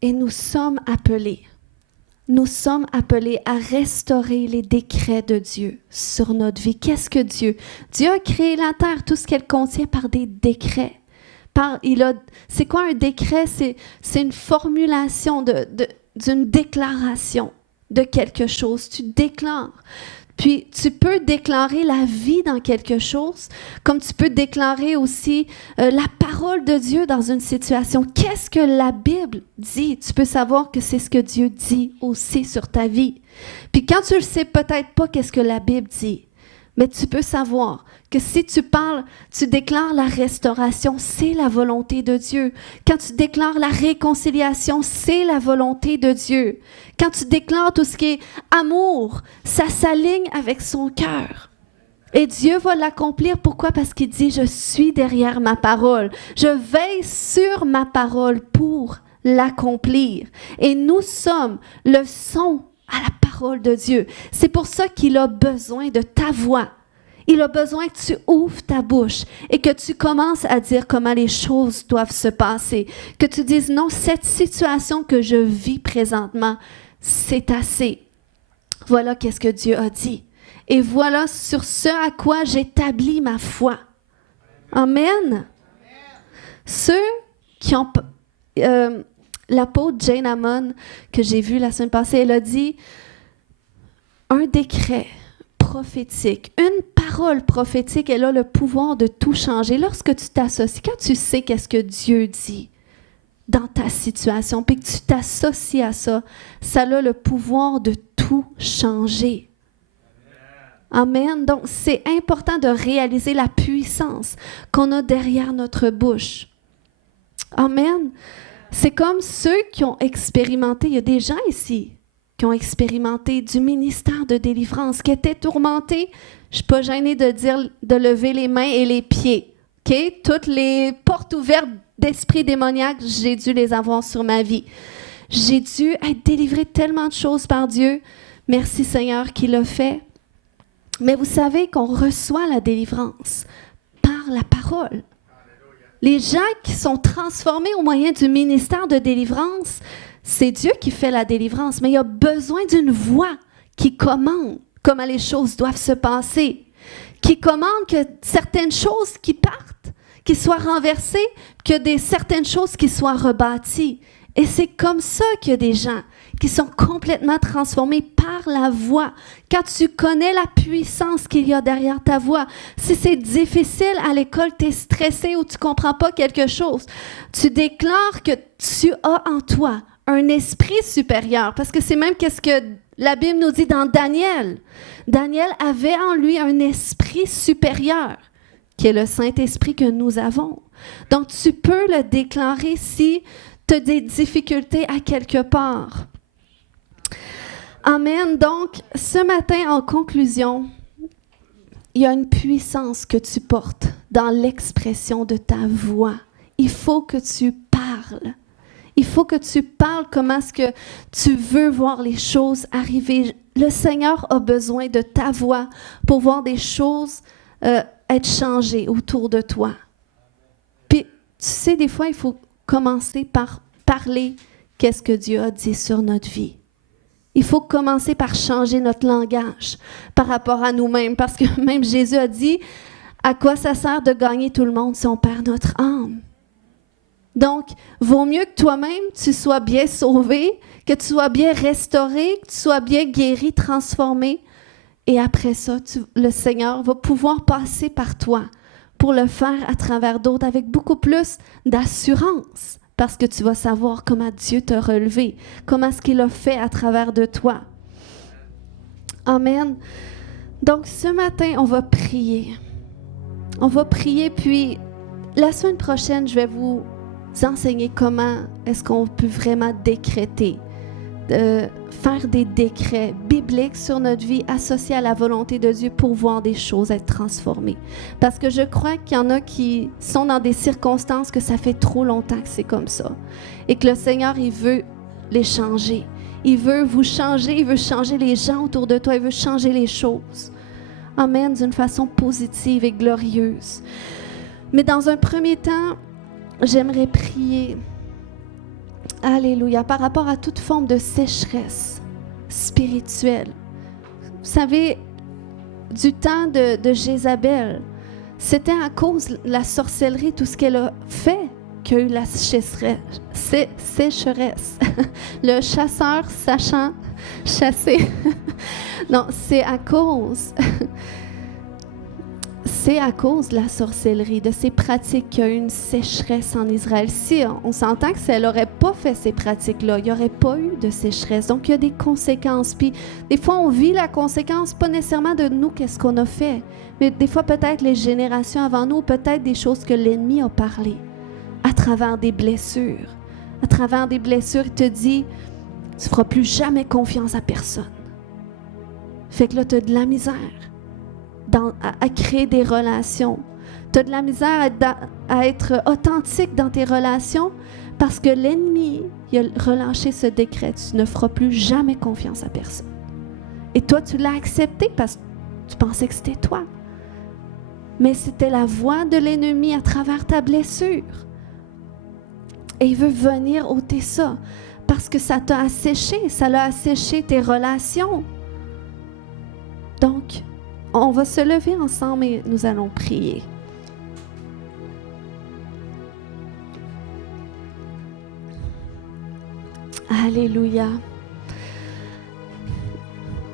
Et nous sommes appelés à restaurer les décrets de Dieu sur notre vie. Qu'est-ce que Dieu? Dieu a créé la terre, tout ce qu'elle contient par des décrets. C'est quoi un décret? C'est une formulation d'une déclaration de quelque chose. Tu déclares. Puis, tu peux déclarer la vie dans quelque chose, comme tu peux déclarer aussi la parole de Dieu dans une situation. Qu'est-ce que la Bible dit? Tu peux savoir que c'est ce que Dieu dit aussi sur ta vie. Puis, quand tu ne sais peut-être pas qu'est-ce que la Bible dit, mais tu peux savoir que si tu parles, tu déclares la restauration, c'est la volonté de Dieu. Quand tu déclares la réconciliation, c'est la volonté de Dieu. Quand tu déclares tout ce qui est amour, ça s'aligne avec son cœur. Et Dieu va l'accomplir. Pourquoi? Parce qu'il dit, je suis derrière ma parole. Je veille sur ma parole pour l'accomplir. Et nous sommes le son à la parole de Dieu. C'est pour ça qu'il a besoin de ta voix. Il a besoin que tu ouvres ta bouche et que tu commences à dire comment les choses doivent se passer. Que tu dises, non, cette situation que je vis présentement, c'est assez. Voilà qu'est-ce que Dieu a dit. Et voilà sur ce à quoi j'établis ma foi. Amen. Ce qui ont... l'apôtre Jane Hammond, que j'ai vu la semaine passée, elle a dit un décret prophétique, une parole prophétique, elle a le pouvoir de tout changer. Lorsque tu t'associes, quand tu sais qu'est-ce que Dieu dit dans ta situation, puis que tu t'associes à ça, ça a le pouvoir de tout changer. Amen. Donc, c'est important de réaliser la puissance qu'on a derrière notre bouche. Amen. C'est comme ceux qui ont expérimenté, il y a des gens ici qui ont expérimenté du ministère de délivrance, qui étaient tourmentés. Je ne suis pas gênée de dire de lever les mains et les pieds. Okay? Toutes les portes ouvertes d'esprits démoniaques, j'ai dû les avoir sur ma vie. J'ai dû être délivrée de tellement de choses par Dieu. Merci Seigneur qui l'a fait. Mais vous savez qu'on reçoit la délivrance par la parole. Les gens qui sont transformés au moyen du ministère de délivrance, c'est Dieu qui fait la délivrance, mais il y a besoin d'une voix qui commande comment les choses doivent se passer, qui commande que certaines choses qui partent, qui soient renversées, que certaines choses qui soient rebâties. Et c'est comme ça qu'il y a des gens qui sont complètement transformés par la voix. Quand tu connais la puissance qu'il y a derrière ta voix, si c'est difficile à l'école, tu es stressé ou tu ne comprends pas quelque chose, tu déclares que tu as en toi un esprit supérieur, parce que c'est même qu'est-ce que la Bible nous dit dans Daniel. Daniel avait en lui un esprit supérieur, qui est le Saint-Esprit que nous avons. Donc, tu peux le déclarer si tu as des difficultés à quelque part. Amen. Donc, ce matin, en conclusion, il y a une puissance que tu portes dans l'expression de ta voix. Il faut que tu parles. Il faut que tu parles comment est-ce que tu veux voir les choses arriver. Le Seigneur a besoin de ta voix pour voir des choses être changées autour de toi. Puis, tu sais, des fois, il faut commencer par parler qu'est-ce que Dieu a dit sur notre vie. Il faut commencer par changer notre langage par rapport à nous-mêmes, parce que même Jésus a dit, à quoi ça sert de gagner tout le monde si on perd notre âme? Donc, vaut mieux que toi-même, tu sois bien sauvé, que tu sois bien restauré, que tu sois bien guéri, transformé. Et après ça, le Seigneur va pouvoir passer par toi pour le faire à travers d'autres avec beaucoup plus d'assurance. Parce que tu vas savoir comment Dieu t'a relevé, comment est-ce qu'il a fait à travers de toi. Amen. Donc, ce matin, on va prier. On va prier, puis la semaine prochaine, je vais vous enseigner comment est-ce qu'on peut vraiment décréter, faire des décrets bibliques sur notre vie associés à la volonté de Dieu pour voir des choses être transformées. Parce que je crois qu'il y en a qui sont dans des circonstances que ça fait trop longtemps que c'est comme ça. Et que le Seigneur, il veut les changer. Il veut vous changer, il veut changer les gens autour de toi, il veut changer les choses. Amen, d'une façon positive et glorieuse. Mais dans un premier temps, j'aimerais prier. Alléluia, par rapport à toute forme de sécheresse spirituelle. Vous savez, du temps de Jézabel, c'était à cause de la sorcellerie, tout ce qu'elle a fait, qu'il y a eu la sécheresse. Le chasseur sachant chasser. Non, c'est à cause de la sorcellerie, de ces pratiques qu'il y a eu une sécheresse en Israël. Si on s'entend que si elle n'aurait pas fait ces pratiques-là, il n'y aurait pas eu de sécheresse. Donc, il y a des conséquences. Puis, des fois, on vit la conséquence, pas nécessairement de nous, qu'est-ce qu'on a fait, mais des fois, peut-être les générations avant nous, peut-être des choses que l'ennemi a parlé à travers des blessures. À travers des blessures, il te dit, tu ne feras plus jamais confiance à personne. Fait que là, tu as de la misère à créer des relations. Tu as de la misère à être authentique dans tes relations parce que l'ennemi, il a relâché ce décret. Tu ne feras plus jamais confiance à personne. Et toi, tu l'as accepté parce que tu pensais que c'était toi. Mais c'était la voix de l'ennemi à travers ta blessure. Et il veut venir ôter ça parce que ça t'a asséché. Ça l'a asséché tes relations. Donc, on va se lever ensemble et nous allons prier. Alléluia.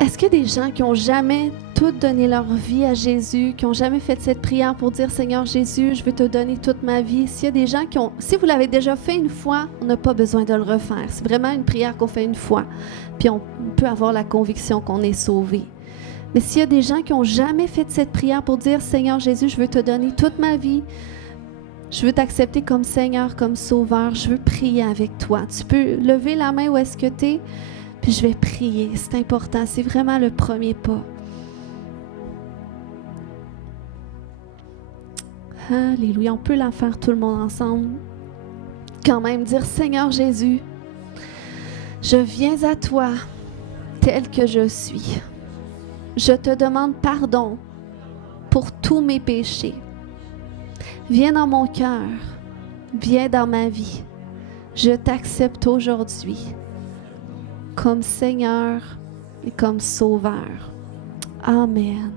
Est-ce qu'il y a des gens qui n'ont jamais tout donné leur vie à Jésus, qui n'ont jamais fait cette prière pour dire « Seigneur Jésus, je veux te donner toute ma vie ». S'il y a des gens qui ont... Si vous l'avez déjà fait une fois, on n'a pas besoin de le refaire. C'est vraiment une prière qu'on fait une fois. Puis on peut avoir la conviction qu'on est sauvé. Mais s'il y a des gens qui n'ont jamais fait cette prière pour dire « Seigneur Jésus, je veux te donner toute ma vie. Je veux t'accepter comme Seigneur, comme Sauveur. Je veux prier avec toi. » Tu peux lever la main où est-ce que tu es. Puis je vais prier, c'est important, c'est vraiment le premier pas. Alléluia, on peut la faire tout le monde ensemble. Quand même dire, Seigneur Jésus, je viens à toi tel que je suis. Je te demande pardon pour tous mes péchés. Viens dans mon cœur, viens dans ma vie. Je t'accepte aujourd'hui comme Seigneur et comme Sauveur. Amen.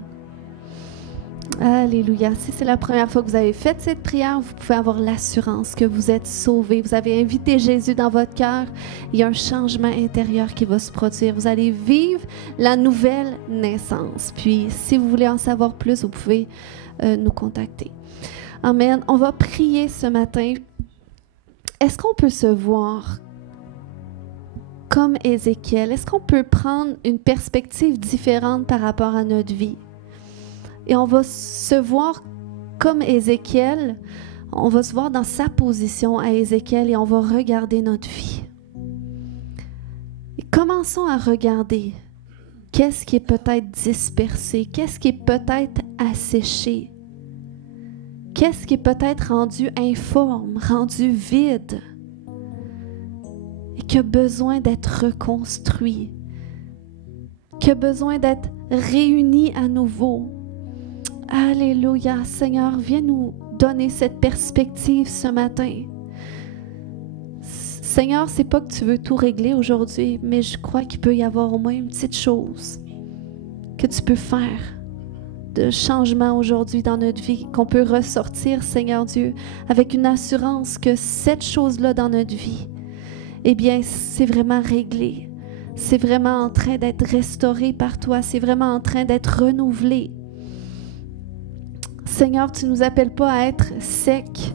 Alléluia. Si c'est la première fois que vous avez fait cette prière, vous pouvez avoir l'assurance que vous êtes sauvés. Vous avez invité Jésus dans votre cœur. Il y a un changement intérieur qui va se produire. Vous allez vivre la nouvelle naissance. Puis, si vous voulez en savoir plus, vous pouvez nous contacter. Amen. On va prier ce matin. Est-ce qu'on peut se voir comme Ézéchiel? Est-ce qu'on peut prendre une perspective différente par rapport à notre vie? Et on va se voir comme Ézéchiel, on va se voir dans sa position à Ézéchiel et on va regarder notre vie. Et commençons à regarder qu'est-ce qui est peut-être dispersé, qu'est-ce qui est peut-être asséché, qu'est-ce qui est peut-être rendu informe, rendu vide, et qui a besoin d'être reconstruit, qui a besoin d'être réuni à nouveau. Alléluia, Seigneur, viens nous donner cette perspective ce matin. Seigneur, c'est pas que tu veux tout régler aujourd'hui, mais je crois qu'il peut y avoir au moins une petite chose que tu peux faire de changement aujourd'hui dans notre vie, qu'on peut ressortir, Seigneur Dieu, avec une assurance que cette chose-là dans notre vie, eh bien, c'est vraiment réglé. C'est vraiment en train d'être restauré par toi. C'est vraiment en train d'être renouvelé. Seigneur, tu ne nous appelles pas à être secs.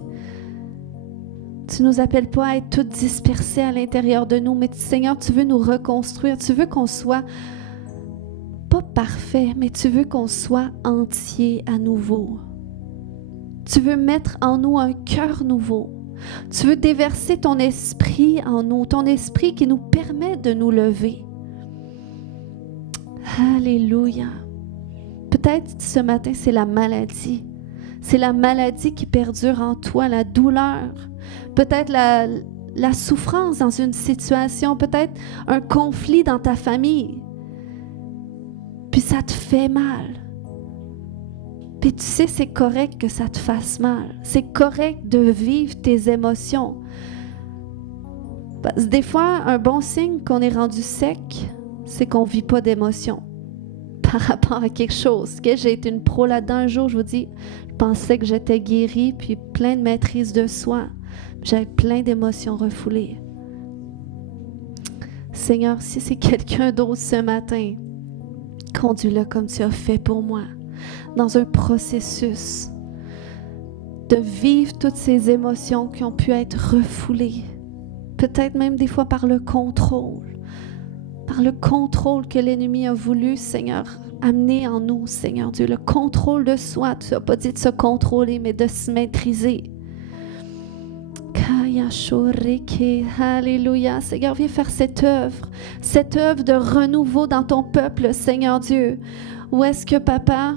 Tu ne nous appelles pas à être tout dispersés à l'intérieur de nous. Mais Seigneur, tu veux nous reconstruire. Tu veux qu'on soit pas parfait, mais tu veux qu'on soit entier à nouveau. Tu veux mettre en nous un cœur nouveau. Tu veux déverser ton esprit en nous, ton esprit qui nous permet de nous lever. Alléluia. Peut-être ce matin, c'est la maladie. C'est la maladie qui perdure en toi, la douleur. Peut-être la souffrance dans une situation, peut-être un conflit dans ta famille. Puis ça te fait mal. Puis tu sais, c'est correct que ça te fasse mal. C'est correct de vivre tes émotions. Parce que des fois, un bon signe qu'on est rendu sec, c'est qu'on ne vit pas d'émotions par rapport à quelque chose. J'ai été une pro là-dedans un jour, je vous dis, je pensais que j'étais guérie, puis plein de maîtrise de soi. J'avais plein d'émotions refoulées. Seigneur, si c'est quelqu'un d'autre ce matin, conduis-le comme tu as fait pour moi, dans un processus de vivre toutes ces émotions qui ont pu être refoulées, peut-être même des fois par le contrôle que l'ennemi a voulu, Seigneur, amener en nous, Seigneur Dieu, le contrôle de soi. Tu n'as pas dit de se contrôler, mais de se maîtriser. Alléluia. Seigneur, viens faire cette œuvre de renouveau dans ton peuple, Seigneur Dieu. Où est-ce que, Papa,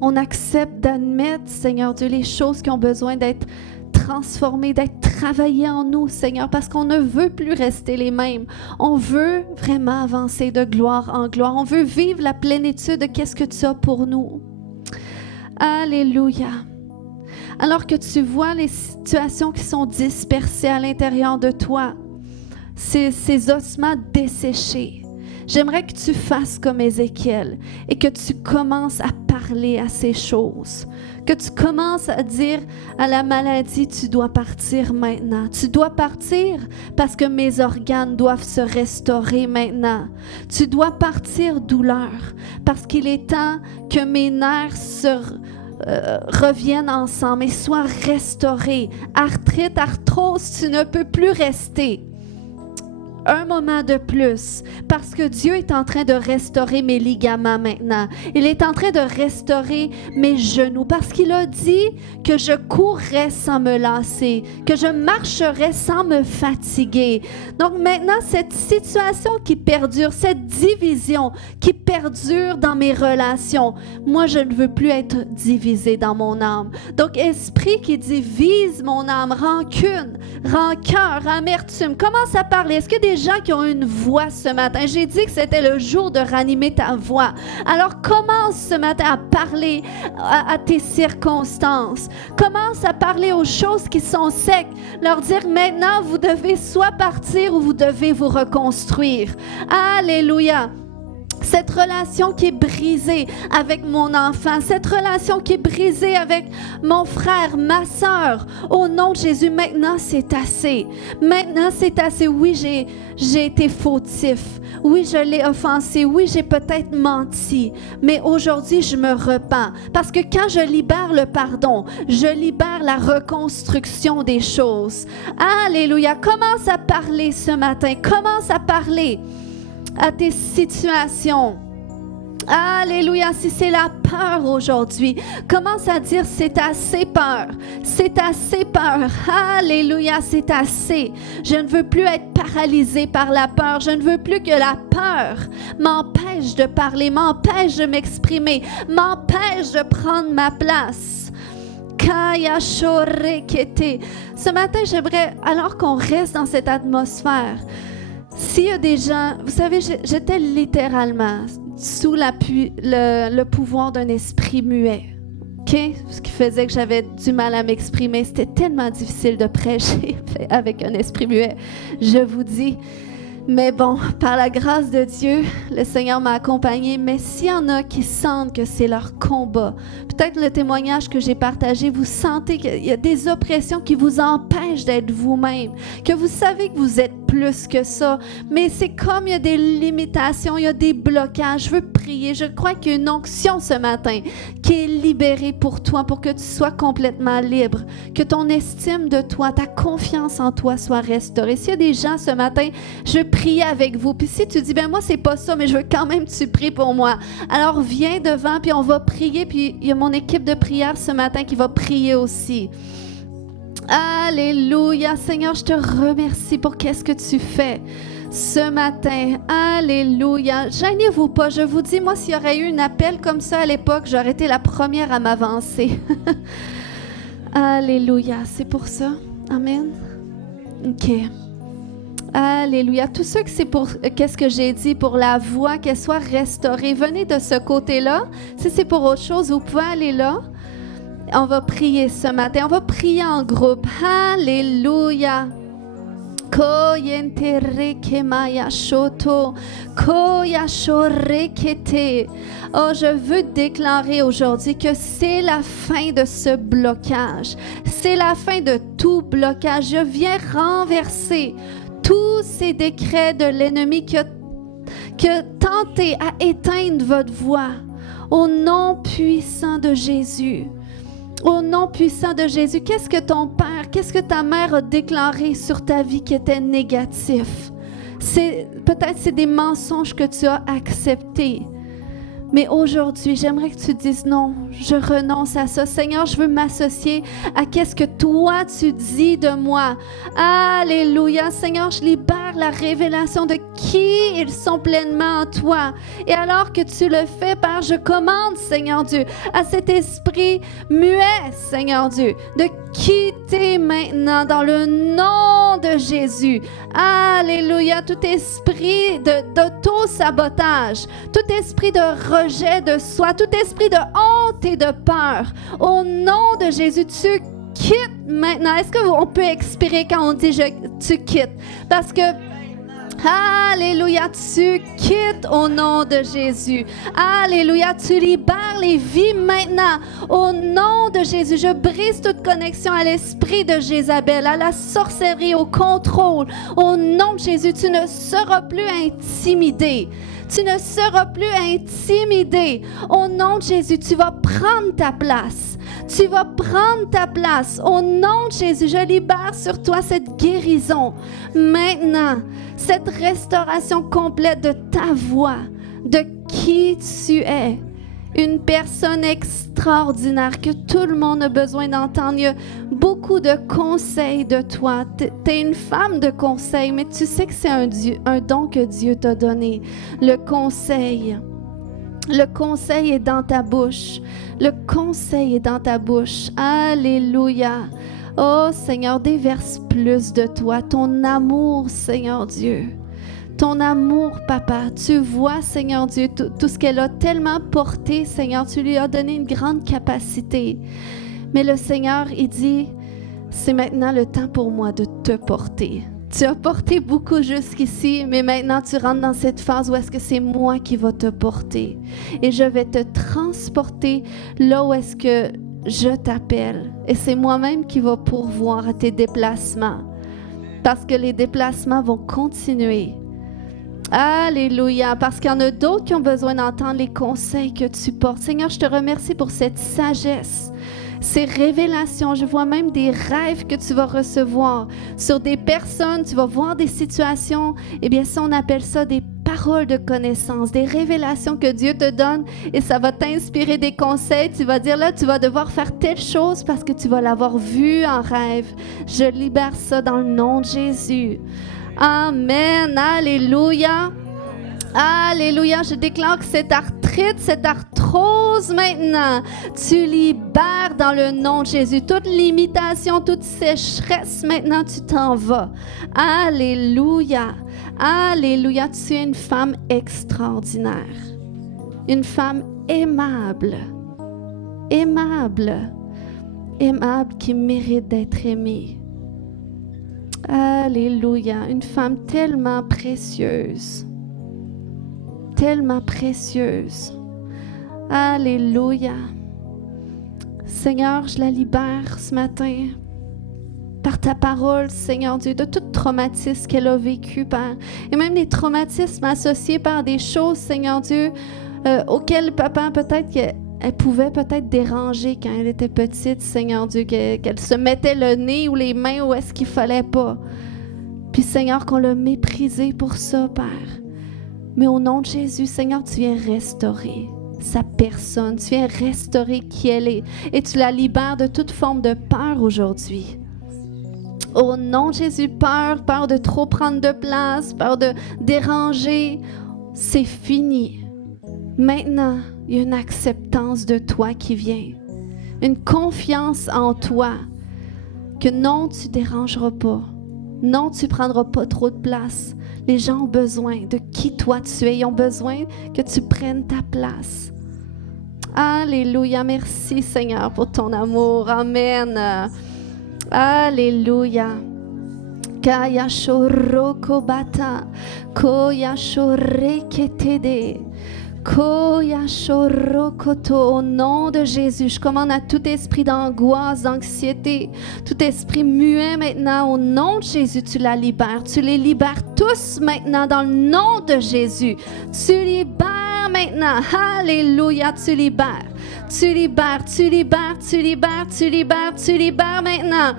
on accepte d'admettre, Seigneur Dieu, les choses qui ont besoin d'être transformées, d'être travaillées en nous, Seigneur, parce qu'on ne veut plus rester les mêmes. On veut vraiment avancer de gloire en gloire. On veut vivre la plénitude de qu'est-ce que tu as pour nous. Alléluia. Alors que tu vois les situations qui sont dispersées à l'intérieur de toi, ces ossements desséchés, j'aimerais que tu fasses comme Ézéchiel et que tu commences à parler parler à ces choses. Que tu commences à dire à la maladie, tu dois partir maintenant. Tu dois partir parce que mes organes doivent se restaurer maintenant. Tu dois partir, douleur, parce qu'il est temps que mes nerfs reviennent ensemble et soient restaurés. Arthrite, arthrose, tu ne peux plus rester un moment de plus, parce que Dieu est en train de restaurer mes ligaments maintenant. Il est en train de restaurer mes genoux, parce qu'il a dit que je courrais sans me lasser, que je marcherais sans me fatiguer. Donc maintenant, cette situation qui perdure, cette division qui perdure dans mes relations, moi, je ne veux plus être divisée dans mon âme. Donc, esprit qui divise mon âme, rancune, rancœur, amertume, commence à parler. Est-ce que des gens qui ont une voix ce matin? J'ai dit que c'était le jour de ranimer ta voix. Alors commence ce matin à parler à tes circonstances. Commence à parler aux choses qui sont secs. Leur dire maintenant, vous devez soit partir ou vous devez vous reconstruire. Alléluia. Cette relation qui est brisée avec mon enfant, cette relation qui est brisée avec mon frère, ma sœur, au nom de Jésus, maintenant c'est assez. Maintenant c'est assez. Oui, j'ai été fautif. Oui, je l'ai offensé. Oui, j'ai peut-être menti. Mais aujourd'hui, je me repens. Parce que quand je libère le pardon, je libère la reconstruction des choses. Alléluia. Commence à parler ce matin. Commence à parler à tes situations. Alléluia, si c'est la peur aujourd'hui, commence à dire c'est assez peur, c'est assez peur. Alléluia, c'est assez. Je ne veux plus être paralysée par la peur, je ne veux plus que la peur m'empêche de parler, m'empêche de m'exprimer, m'empêche de prendre ma place. Ce matin, j'aimerais, alors qu'on reste dans cette atmosphère, s'il y a des gens, vous savez, j'étais littéralement sous le pouvoir d'un esprit muet, OK? Ce qui faisait que j'avais du mal à m'exprimer. C'était tellement difficile de prêcher avec un esprit muet, je vous dis. Mais bon, par la grâce de Dieu, le Seigneur m'a accompagnée. Mais s'il y en a qui sentent que c'est leur combat, peut-être le témoignage que j'ai partagé, vous sentez qu'il y a des oppressions qui vous empêchent d'être vous-même, que vous savez que vous êtes plus que ça, mais c'est comme il y a des limitations, il y a des blocages. Je veux prier, je crois qu'il y a une onction ce matin qui est libérée pour toi, pour que tu sois complètement libre, que ton estime de toi, ta confiance en toi soit restaurée. S'il y a des gens ce matin, je veux prier avec vous. Puis si tu dis, ben moi c'est pas ça, mais je veux quand même que tu pries pour moi. Alors viens devant, puis on va prier, puis il y a mon équipe de prière ce matin qui va prier aussi. Alléluia. Seigneur, je te remercie pour qu'est-ce que tu fais ce matin. Alléluia. Gênez-vous pas. Je vous dis, moi, s'il y aurait eu un appel comme ça à l'époque, j'aurais été la première à m'avancer. Alléluia. C'est pour ça. Amen. OK. Alléluia. Tous ceux que c'est pour, qu'est-ce que j'ai dit, pour la voix, qu'elle soit restaurée, venez de ce côté-là. Si c'est pour autre chose, vous pouvez aller là. On va prier ce matin. On va prier en groupe. Alléluia. Oh, je veux déclarer aujourd'hui que c'est la fin de ce blocage. C'est la fin de tout blocage. Je viens renverser tous ces décrets de l'ennemi qui a tenté à éteindre votre voix. Au nom puissant de Jésus. Au nom puissant de Jésus, qu'est-ce que ton père, qu'est-ce que ta mère a déclaré sur ta vie qui était négatif? Peut-être c'est des mensonges que tu as acceptés. Mais aujourd'hui, j'aimerais que tu dises non, je renonce à ça. Seigneur, je veux m'associer à qu'est-ce que toi tu dis de moi. Alléluia. Seigneur, je libère la révélation de qui ils sont pleinement en toi. Et alors que tu le fais, Père, je commande, Seigneur Dieu, à cet esprit muet, Seigneur Dieu, de quitter maintenant dans le nom de Jésus. Alléluia. Tout esprit d'auto-sabotage, tout esprit de rejet de soi, tout esprit de honte et de peur, au nom de Jésus, tu quittes maintenant. Est-ce qu'on peut expirer quand on dit tu quittes? Parce que Alléluia, tu quittes au nom de Jésus. Alléluia, tu libères les vies maintenant. Au nom de Jésus, je brise toute connexion à l'esprit de Jézabel, à la sorcellerie, au contrôle. Au nom de Jésus, tu ne seras plus intimidé. Tu ne seras plus intimidé. Au nom de Jésus, tu vas prendre ta place. Tu vas prendre ta place. Au nom de Jésus, je libère sur toi cette guérison. Maintenant, cette restauration complète de ta voix, de qui tu es. Une personne extraordinaire que tout le monde a besoin d'entendre. Il y a beaucoup de conseils de toi. Tu es une femme de conseils, mais tu sais que c'est un don que Dieu t'a donné. Le conseil. Le conseil est dans ta bouche. Le conseil est dans ta bouche. Alléluia. Oh Seigneur, déverse plus de toi. Ton amour, Seigneur Dieu. Ton amour, Papa. Tu vois, Seigneur Dieu, tout ce qu'elle a tellement porté, Seigneur. Tu lui as donné une grande capacité. Mais le Seigneur, il dit, c'est maintenant le temps pour moi de te porter. Tu as porté beaucoup jusqu'ici, mais maintenant tu rentres dans cette phase où est-ce que c'est moi qui va te porter. Et je vais te transporter là où est-ce que je t'appelle. Et c'est moi-même qui va pourvoir à tes déplacements. Parce que les déplacements vont continuer. Alléluia, parce qu'il y en a d'autres qui ont besoin d'entendre les conseils que tu portes. Seigneur, je te remercie pour cette sagesse, ces révélations. Je vois même des rêves que tu vas recevoir sur des personnes. Tu vas voir des situations. Eh bien, ça, on appelle ça des paroles de connaissance, des révélations que Dieu te donne et ça va t'inspirer des conseils. Tu vas dire là, tu vas devoir faire telle chose parce que tu vas l'avoir vu en rêve. Je libère ça dans le nom de Jésus. Amen. Alléluia. Alléluia. Je déclare que cette arthrite, cette arthrose maintenant, tu libères dans le nom de Jésus. Toute limitation, toute sécheresse, maintenant tu t'en vas. Alléluia. Alléluia. Tu es une femme extraordinaire. Une femme aimable. Aimable. Aimable qui mérite d'être aimée. Alléluia. Une femme tellement précieuse. Tellement précieuse. Alléluia. Seigneur, je la libère ce matin par ta parole, Seigneur Dieu, de tout traumatisme qu'elle a vécu, Père. Et même des traumatismes associés par des choses, Seigneur Dieu, auxquelles, Papa, peut-être qu'elle pouvait peut-être déranger quand elle était petite, Seigneur Dieu, qu'elle se mettait le nez ou les mains où est-ce qu'il fallait pas. Puis, Seigneur, qu'on l'a méprisée pour ça, Père. Mais au nom de Jésus, Seigneur, tu viens restaurer sa personne. Tu viens restaurer qui elle est. Et tu la libères de toute forme de peur aujourd'hui. Au nom de Jésus, peur de trop prendre de place, peur de déranger. C'est fini. Maintenant, il y a une acceptance de toi qui vient. Une confiance en toi. Que non, tu ne dérangeras pas. Non, tu ne prendras pas trop de place. Les gens ont besoin de qui toi tu es. Ils ont besoin que tu prennes ta place. Alléluia. Merci Seigneur pour ton amour. Amen. Alléluia. Kaya shoroko bata. Koya shoreketede. Au nom de Jésus, je commande à tout esprit d'angoisse, d'anxiété, tout esprit muet maintenant, au nom de Jésus, tu la libères. Tu les libères tous maintenant dans le nom de Jésus. Tu libères maintenant. Alléluia, tu libères. Tu libères, tu libères, tu libères, tu libères, tu libères maintenant.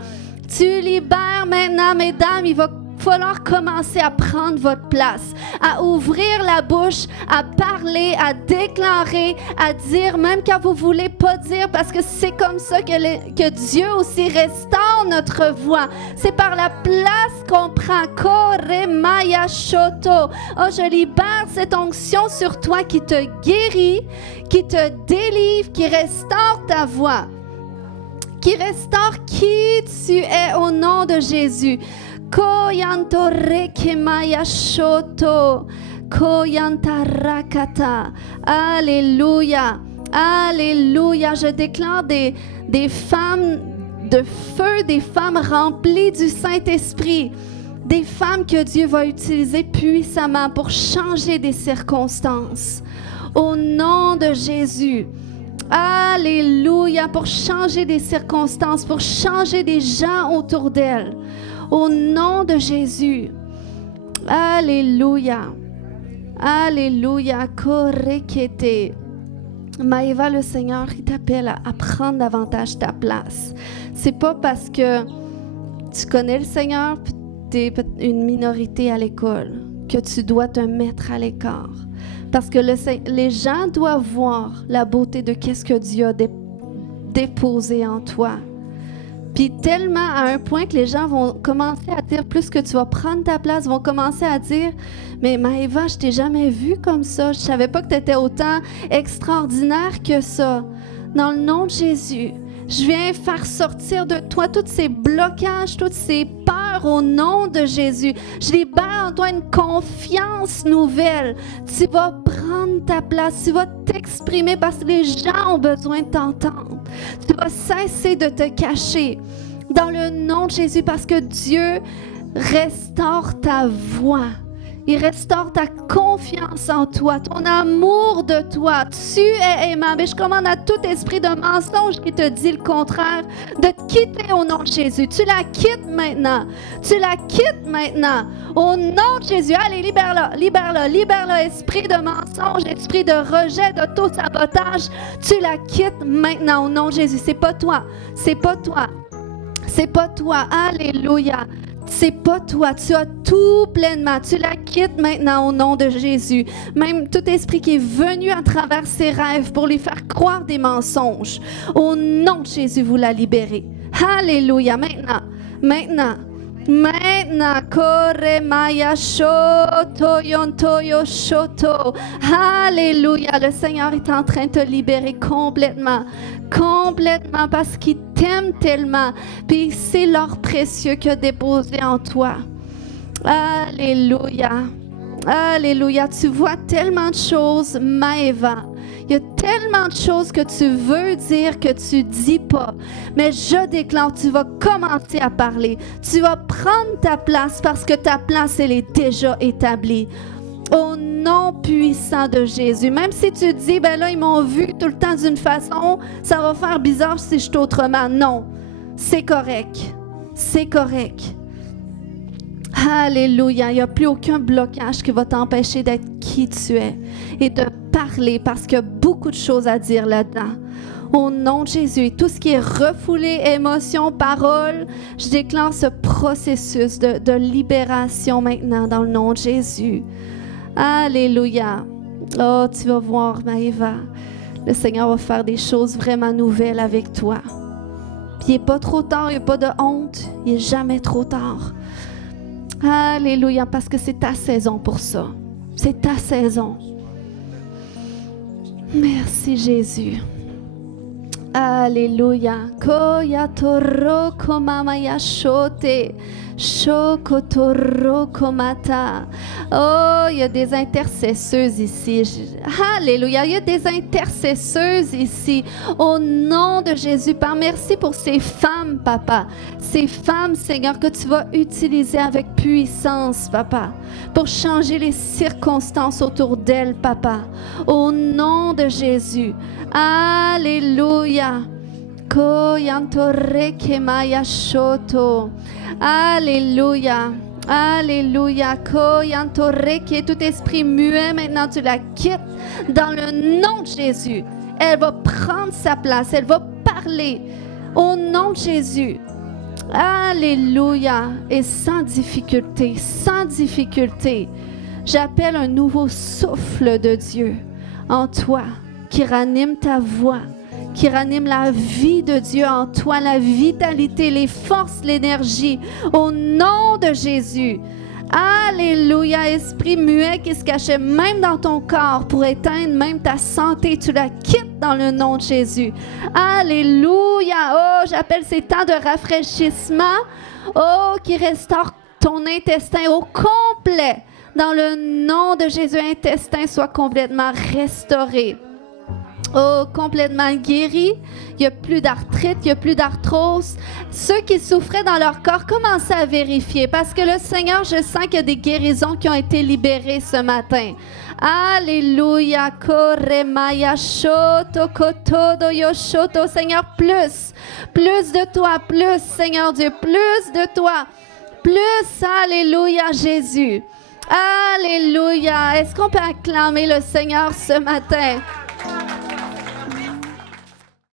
Tu libères maintenant, mesdames, il va falloir commencer à prendre votre place, à ouvrir la bouche, à parler, à déclarer, à dire, même quand vous ne voulez pas dire, parce que c'est comme ça que Dieu aussi restaure notre voix. C'est par la place qu'on prend. Koremaya shoto. Oh, je libère cette onction sur toi qui te guérit, qui te délivre, qui restaure ta voix, qui restaure qui tu es au nom de Jésus. Koyanto rekemaya shoto, koyanta rakata. Alléluia, alléluia. Je déclare des femmes de feu, des femmes remplies du Saint-Esprit, Des femmes que Dieu va utiliser puissamment pour changer des circonstances. Au nom de Jésus. Alléluia, pour changer des circonstances, pour changer des gens autour d'elle. Au nom de Jésus. Alléluia. Alléluia. Korekete. Maëva, le Seigneur, il t'appelle à prendre davantage ta place. C'est pas parce que tu connais le Seigneur, tu es une minorité à l'école, que tu dois te mettre à l'écart. Parce que les gens doivent voir la beauté de qu'est-ce que Dieu a déposé en toi. Puis tellement à un point que les gens vont commencer à dire, plus que tu vas prendre ta place, vont commencer à dire, mais Maëva, je t'ai jamais vue comme ça. Je savais pas que tu étais autant extraordinaire que ça. Dans le nom de Jésus, je viens faire sortir de toi tous ces blocages, toutes ces peurs au nom de Jésus. Je libère en toi une confiance nouvelle. Tu vas prendre ta place, tu vas t'exprimer parce que les gens ont besoin de t'entendre. Tu vas cesser de te cacher dans le nom de Jésus parce que Dieu restaure ta voix. Il restaure ta confiance en toi, ton amour de toi. Tu es aimable. Et je commande à tout esprit de mensonge qui te dit le contraire de te quitter au nom de Jésus. Tu la quittes maintenant. Tu la quittes maintenant. Au nom de Jésus. Allez, libère-la, libère-la, libère-la. Esprit de mensonge, esprit de rejet, d'auto-sabotage. Tu la quittes maintenant au nom de Jésus. C'est pas toi. C'est pas toi. C'est pas toi. Alléluia. C'est pas toi, tu as tout pleinement. Tu la quittes maintenant au nom de Jésus. Même tout esprit qui est venu à travers ses rêves pour lui faire croire des mensonges. Au nom de Jésus, vous la libérez. Alléluia. Maintenant, maintenant. Maintenant, Kore Maya Shoto Yontoyo Shoto. Alléluia. Le Seigneur est en train de te libérer complètement. Complètement parce qu'il t'aime tellement. Puis c'est l'or précieux qu'il a déposé en toi. Alléluia. Alléluia. Tu vois tellement de choses, Maëva. Il y a tellement de choses que tu veux dire que tu dis pas. Mais je déclare, tu vas commencer à parler. Tu vas prendre ta place parce que ta place, elle est déjà établie. Au nom puissant de Jésus. Même si tu dis, ben là, ils m'ont vu tout le temps d'une façon, ça va faire bizarre si je suis autrement. Non, c'est correct. C'est correct. Alléluia. Il n'y a plus aucun blocage qui va t'empêcher d'être qui tu es et de parler parce qu'il y a beaucoup de choses à dire là-dedans. Au nom de Jésus, et tout ce qui est refoulé, émotion, parole, je déclare ce processus de libération maintenant dans le nom de Jésus. Alléluia. Oh, tu vas voir, Maëva. Le Seigneur va faire des choses vraiment nouvelles avec toi. Puis il n'est pas trop tard, il n'y a pas de honte. Il n'est jamais trop tard. Alléluia, parce que c'est ta saison pour ça. C'est ta saison. Merci Jésus. Alléluia. Koya toro komamaya shote. Shokotoro komata. Oh, il y a des intercesseuses ici. Alléluia. Il y a des intercesseuses ici. Au nom de Jésus, Père, merci pour ces femmes, Papa. Ces femmes, Seigneur, que tu vas utiliser avec puissance, Papa, pour changer les circonstances autour d'elles, Papa. Au nom de Jésus. Alléluia. Koyantore kemaya shoto. Alléluia. Alléluia. Koyantore ke tout esprit muet, maintenant tu la quittes dans le nom de Jésus. Elle va prendre sa place. Elle va parler au nom de Jésus. Alléluia. Et sans difficulté, sans difficulté, j'appelle un nouveau souffle de Dieu en toi qui ranime ta voix, qui ranime la vie de Dieu en toi, la vitalité, les forces, l'énergie, au nom de Jésus. Alléluia, esprit muet qui se cachait même dans ton corps pour éteindre même ta santé, tu la quittes dans le nom de Jésus. Alléluia, oh, j'appelle ces temps de rafraîchissement, oh, qui restaure ton intestin au complet. Dans le nom de Jésus, intestin soit complètement restauré. Oh, complètement guéri. Il n'y a plus d'arthrite, il n'y a plus d'arthrose. Ceux qui souffraient dans leur corps, commencez à vérifier parce que le Seigneur, je sens qu'il y a des guérisons qui ont été libérées ce matin. Alléluia. Koremaya shoto kotodo yoshoto. Seigneur, plus de toi, plus, Seigneur Dieu, plus de toi. Plus, alléluia, Jésus. Alléluia. Est-ce qu'on peut acclamer le Seigneur ce matin?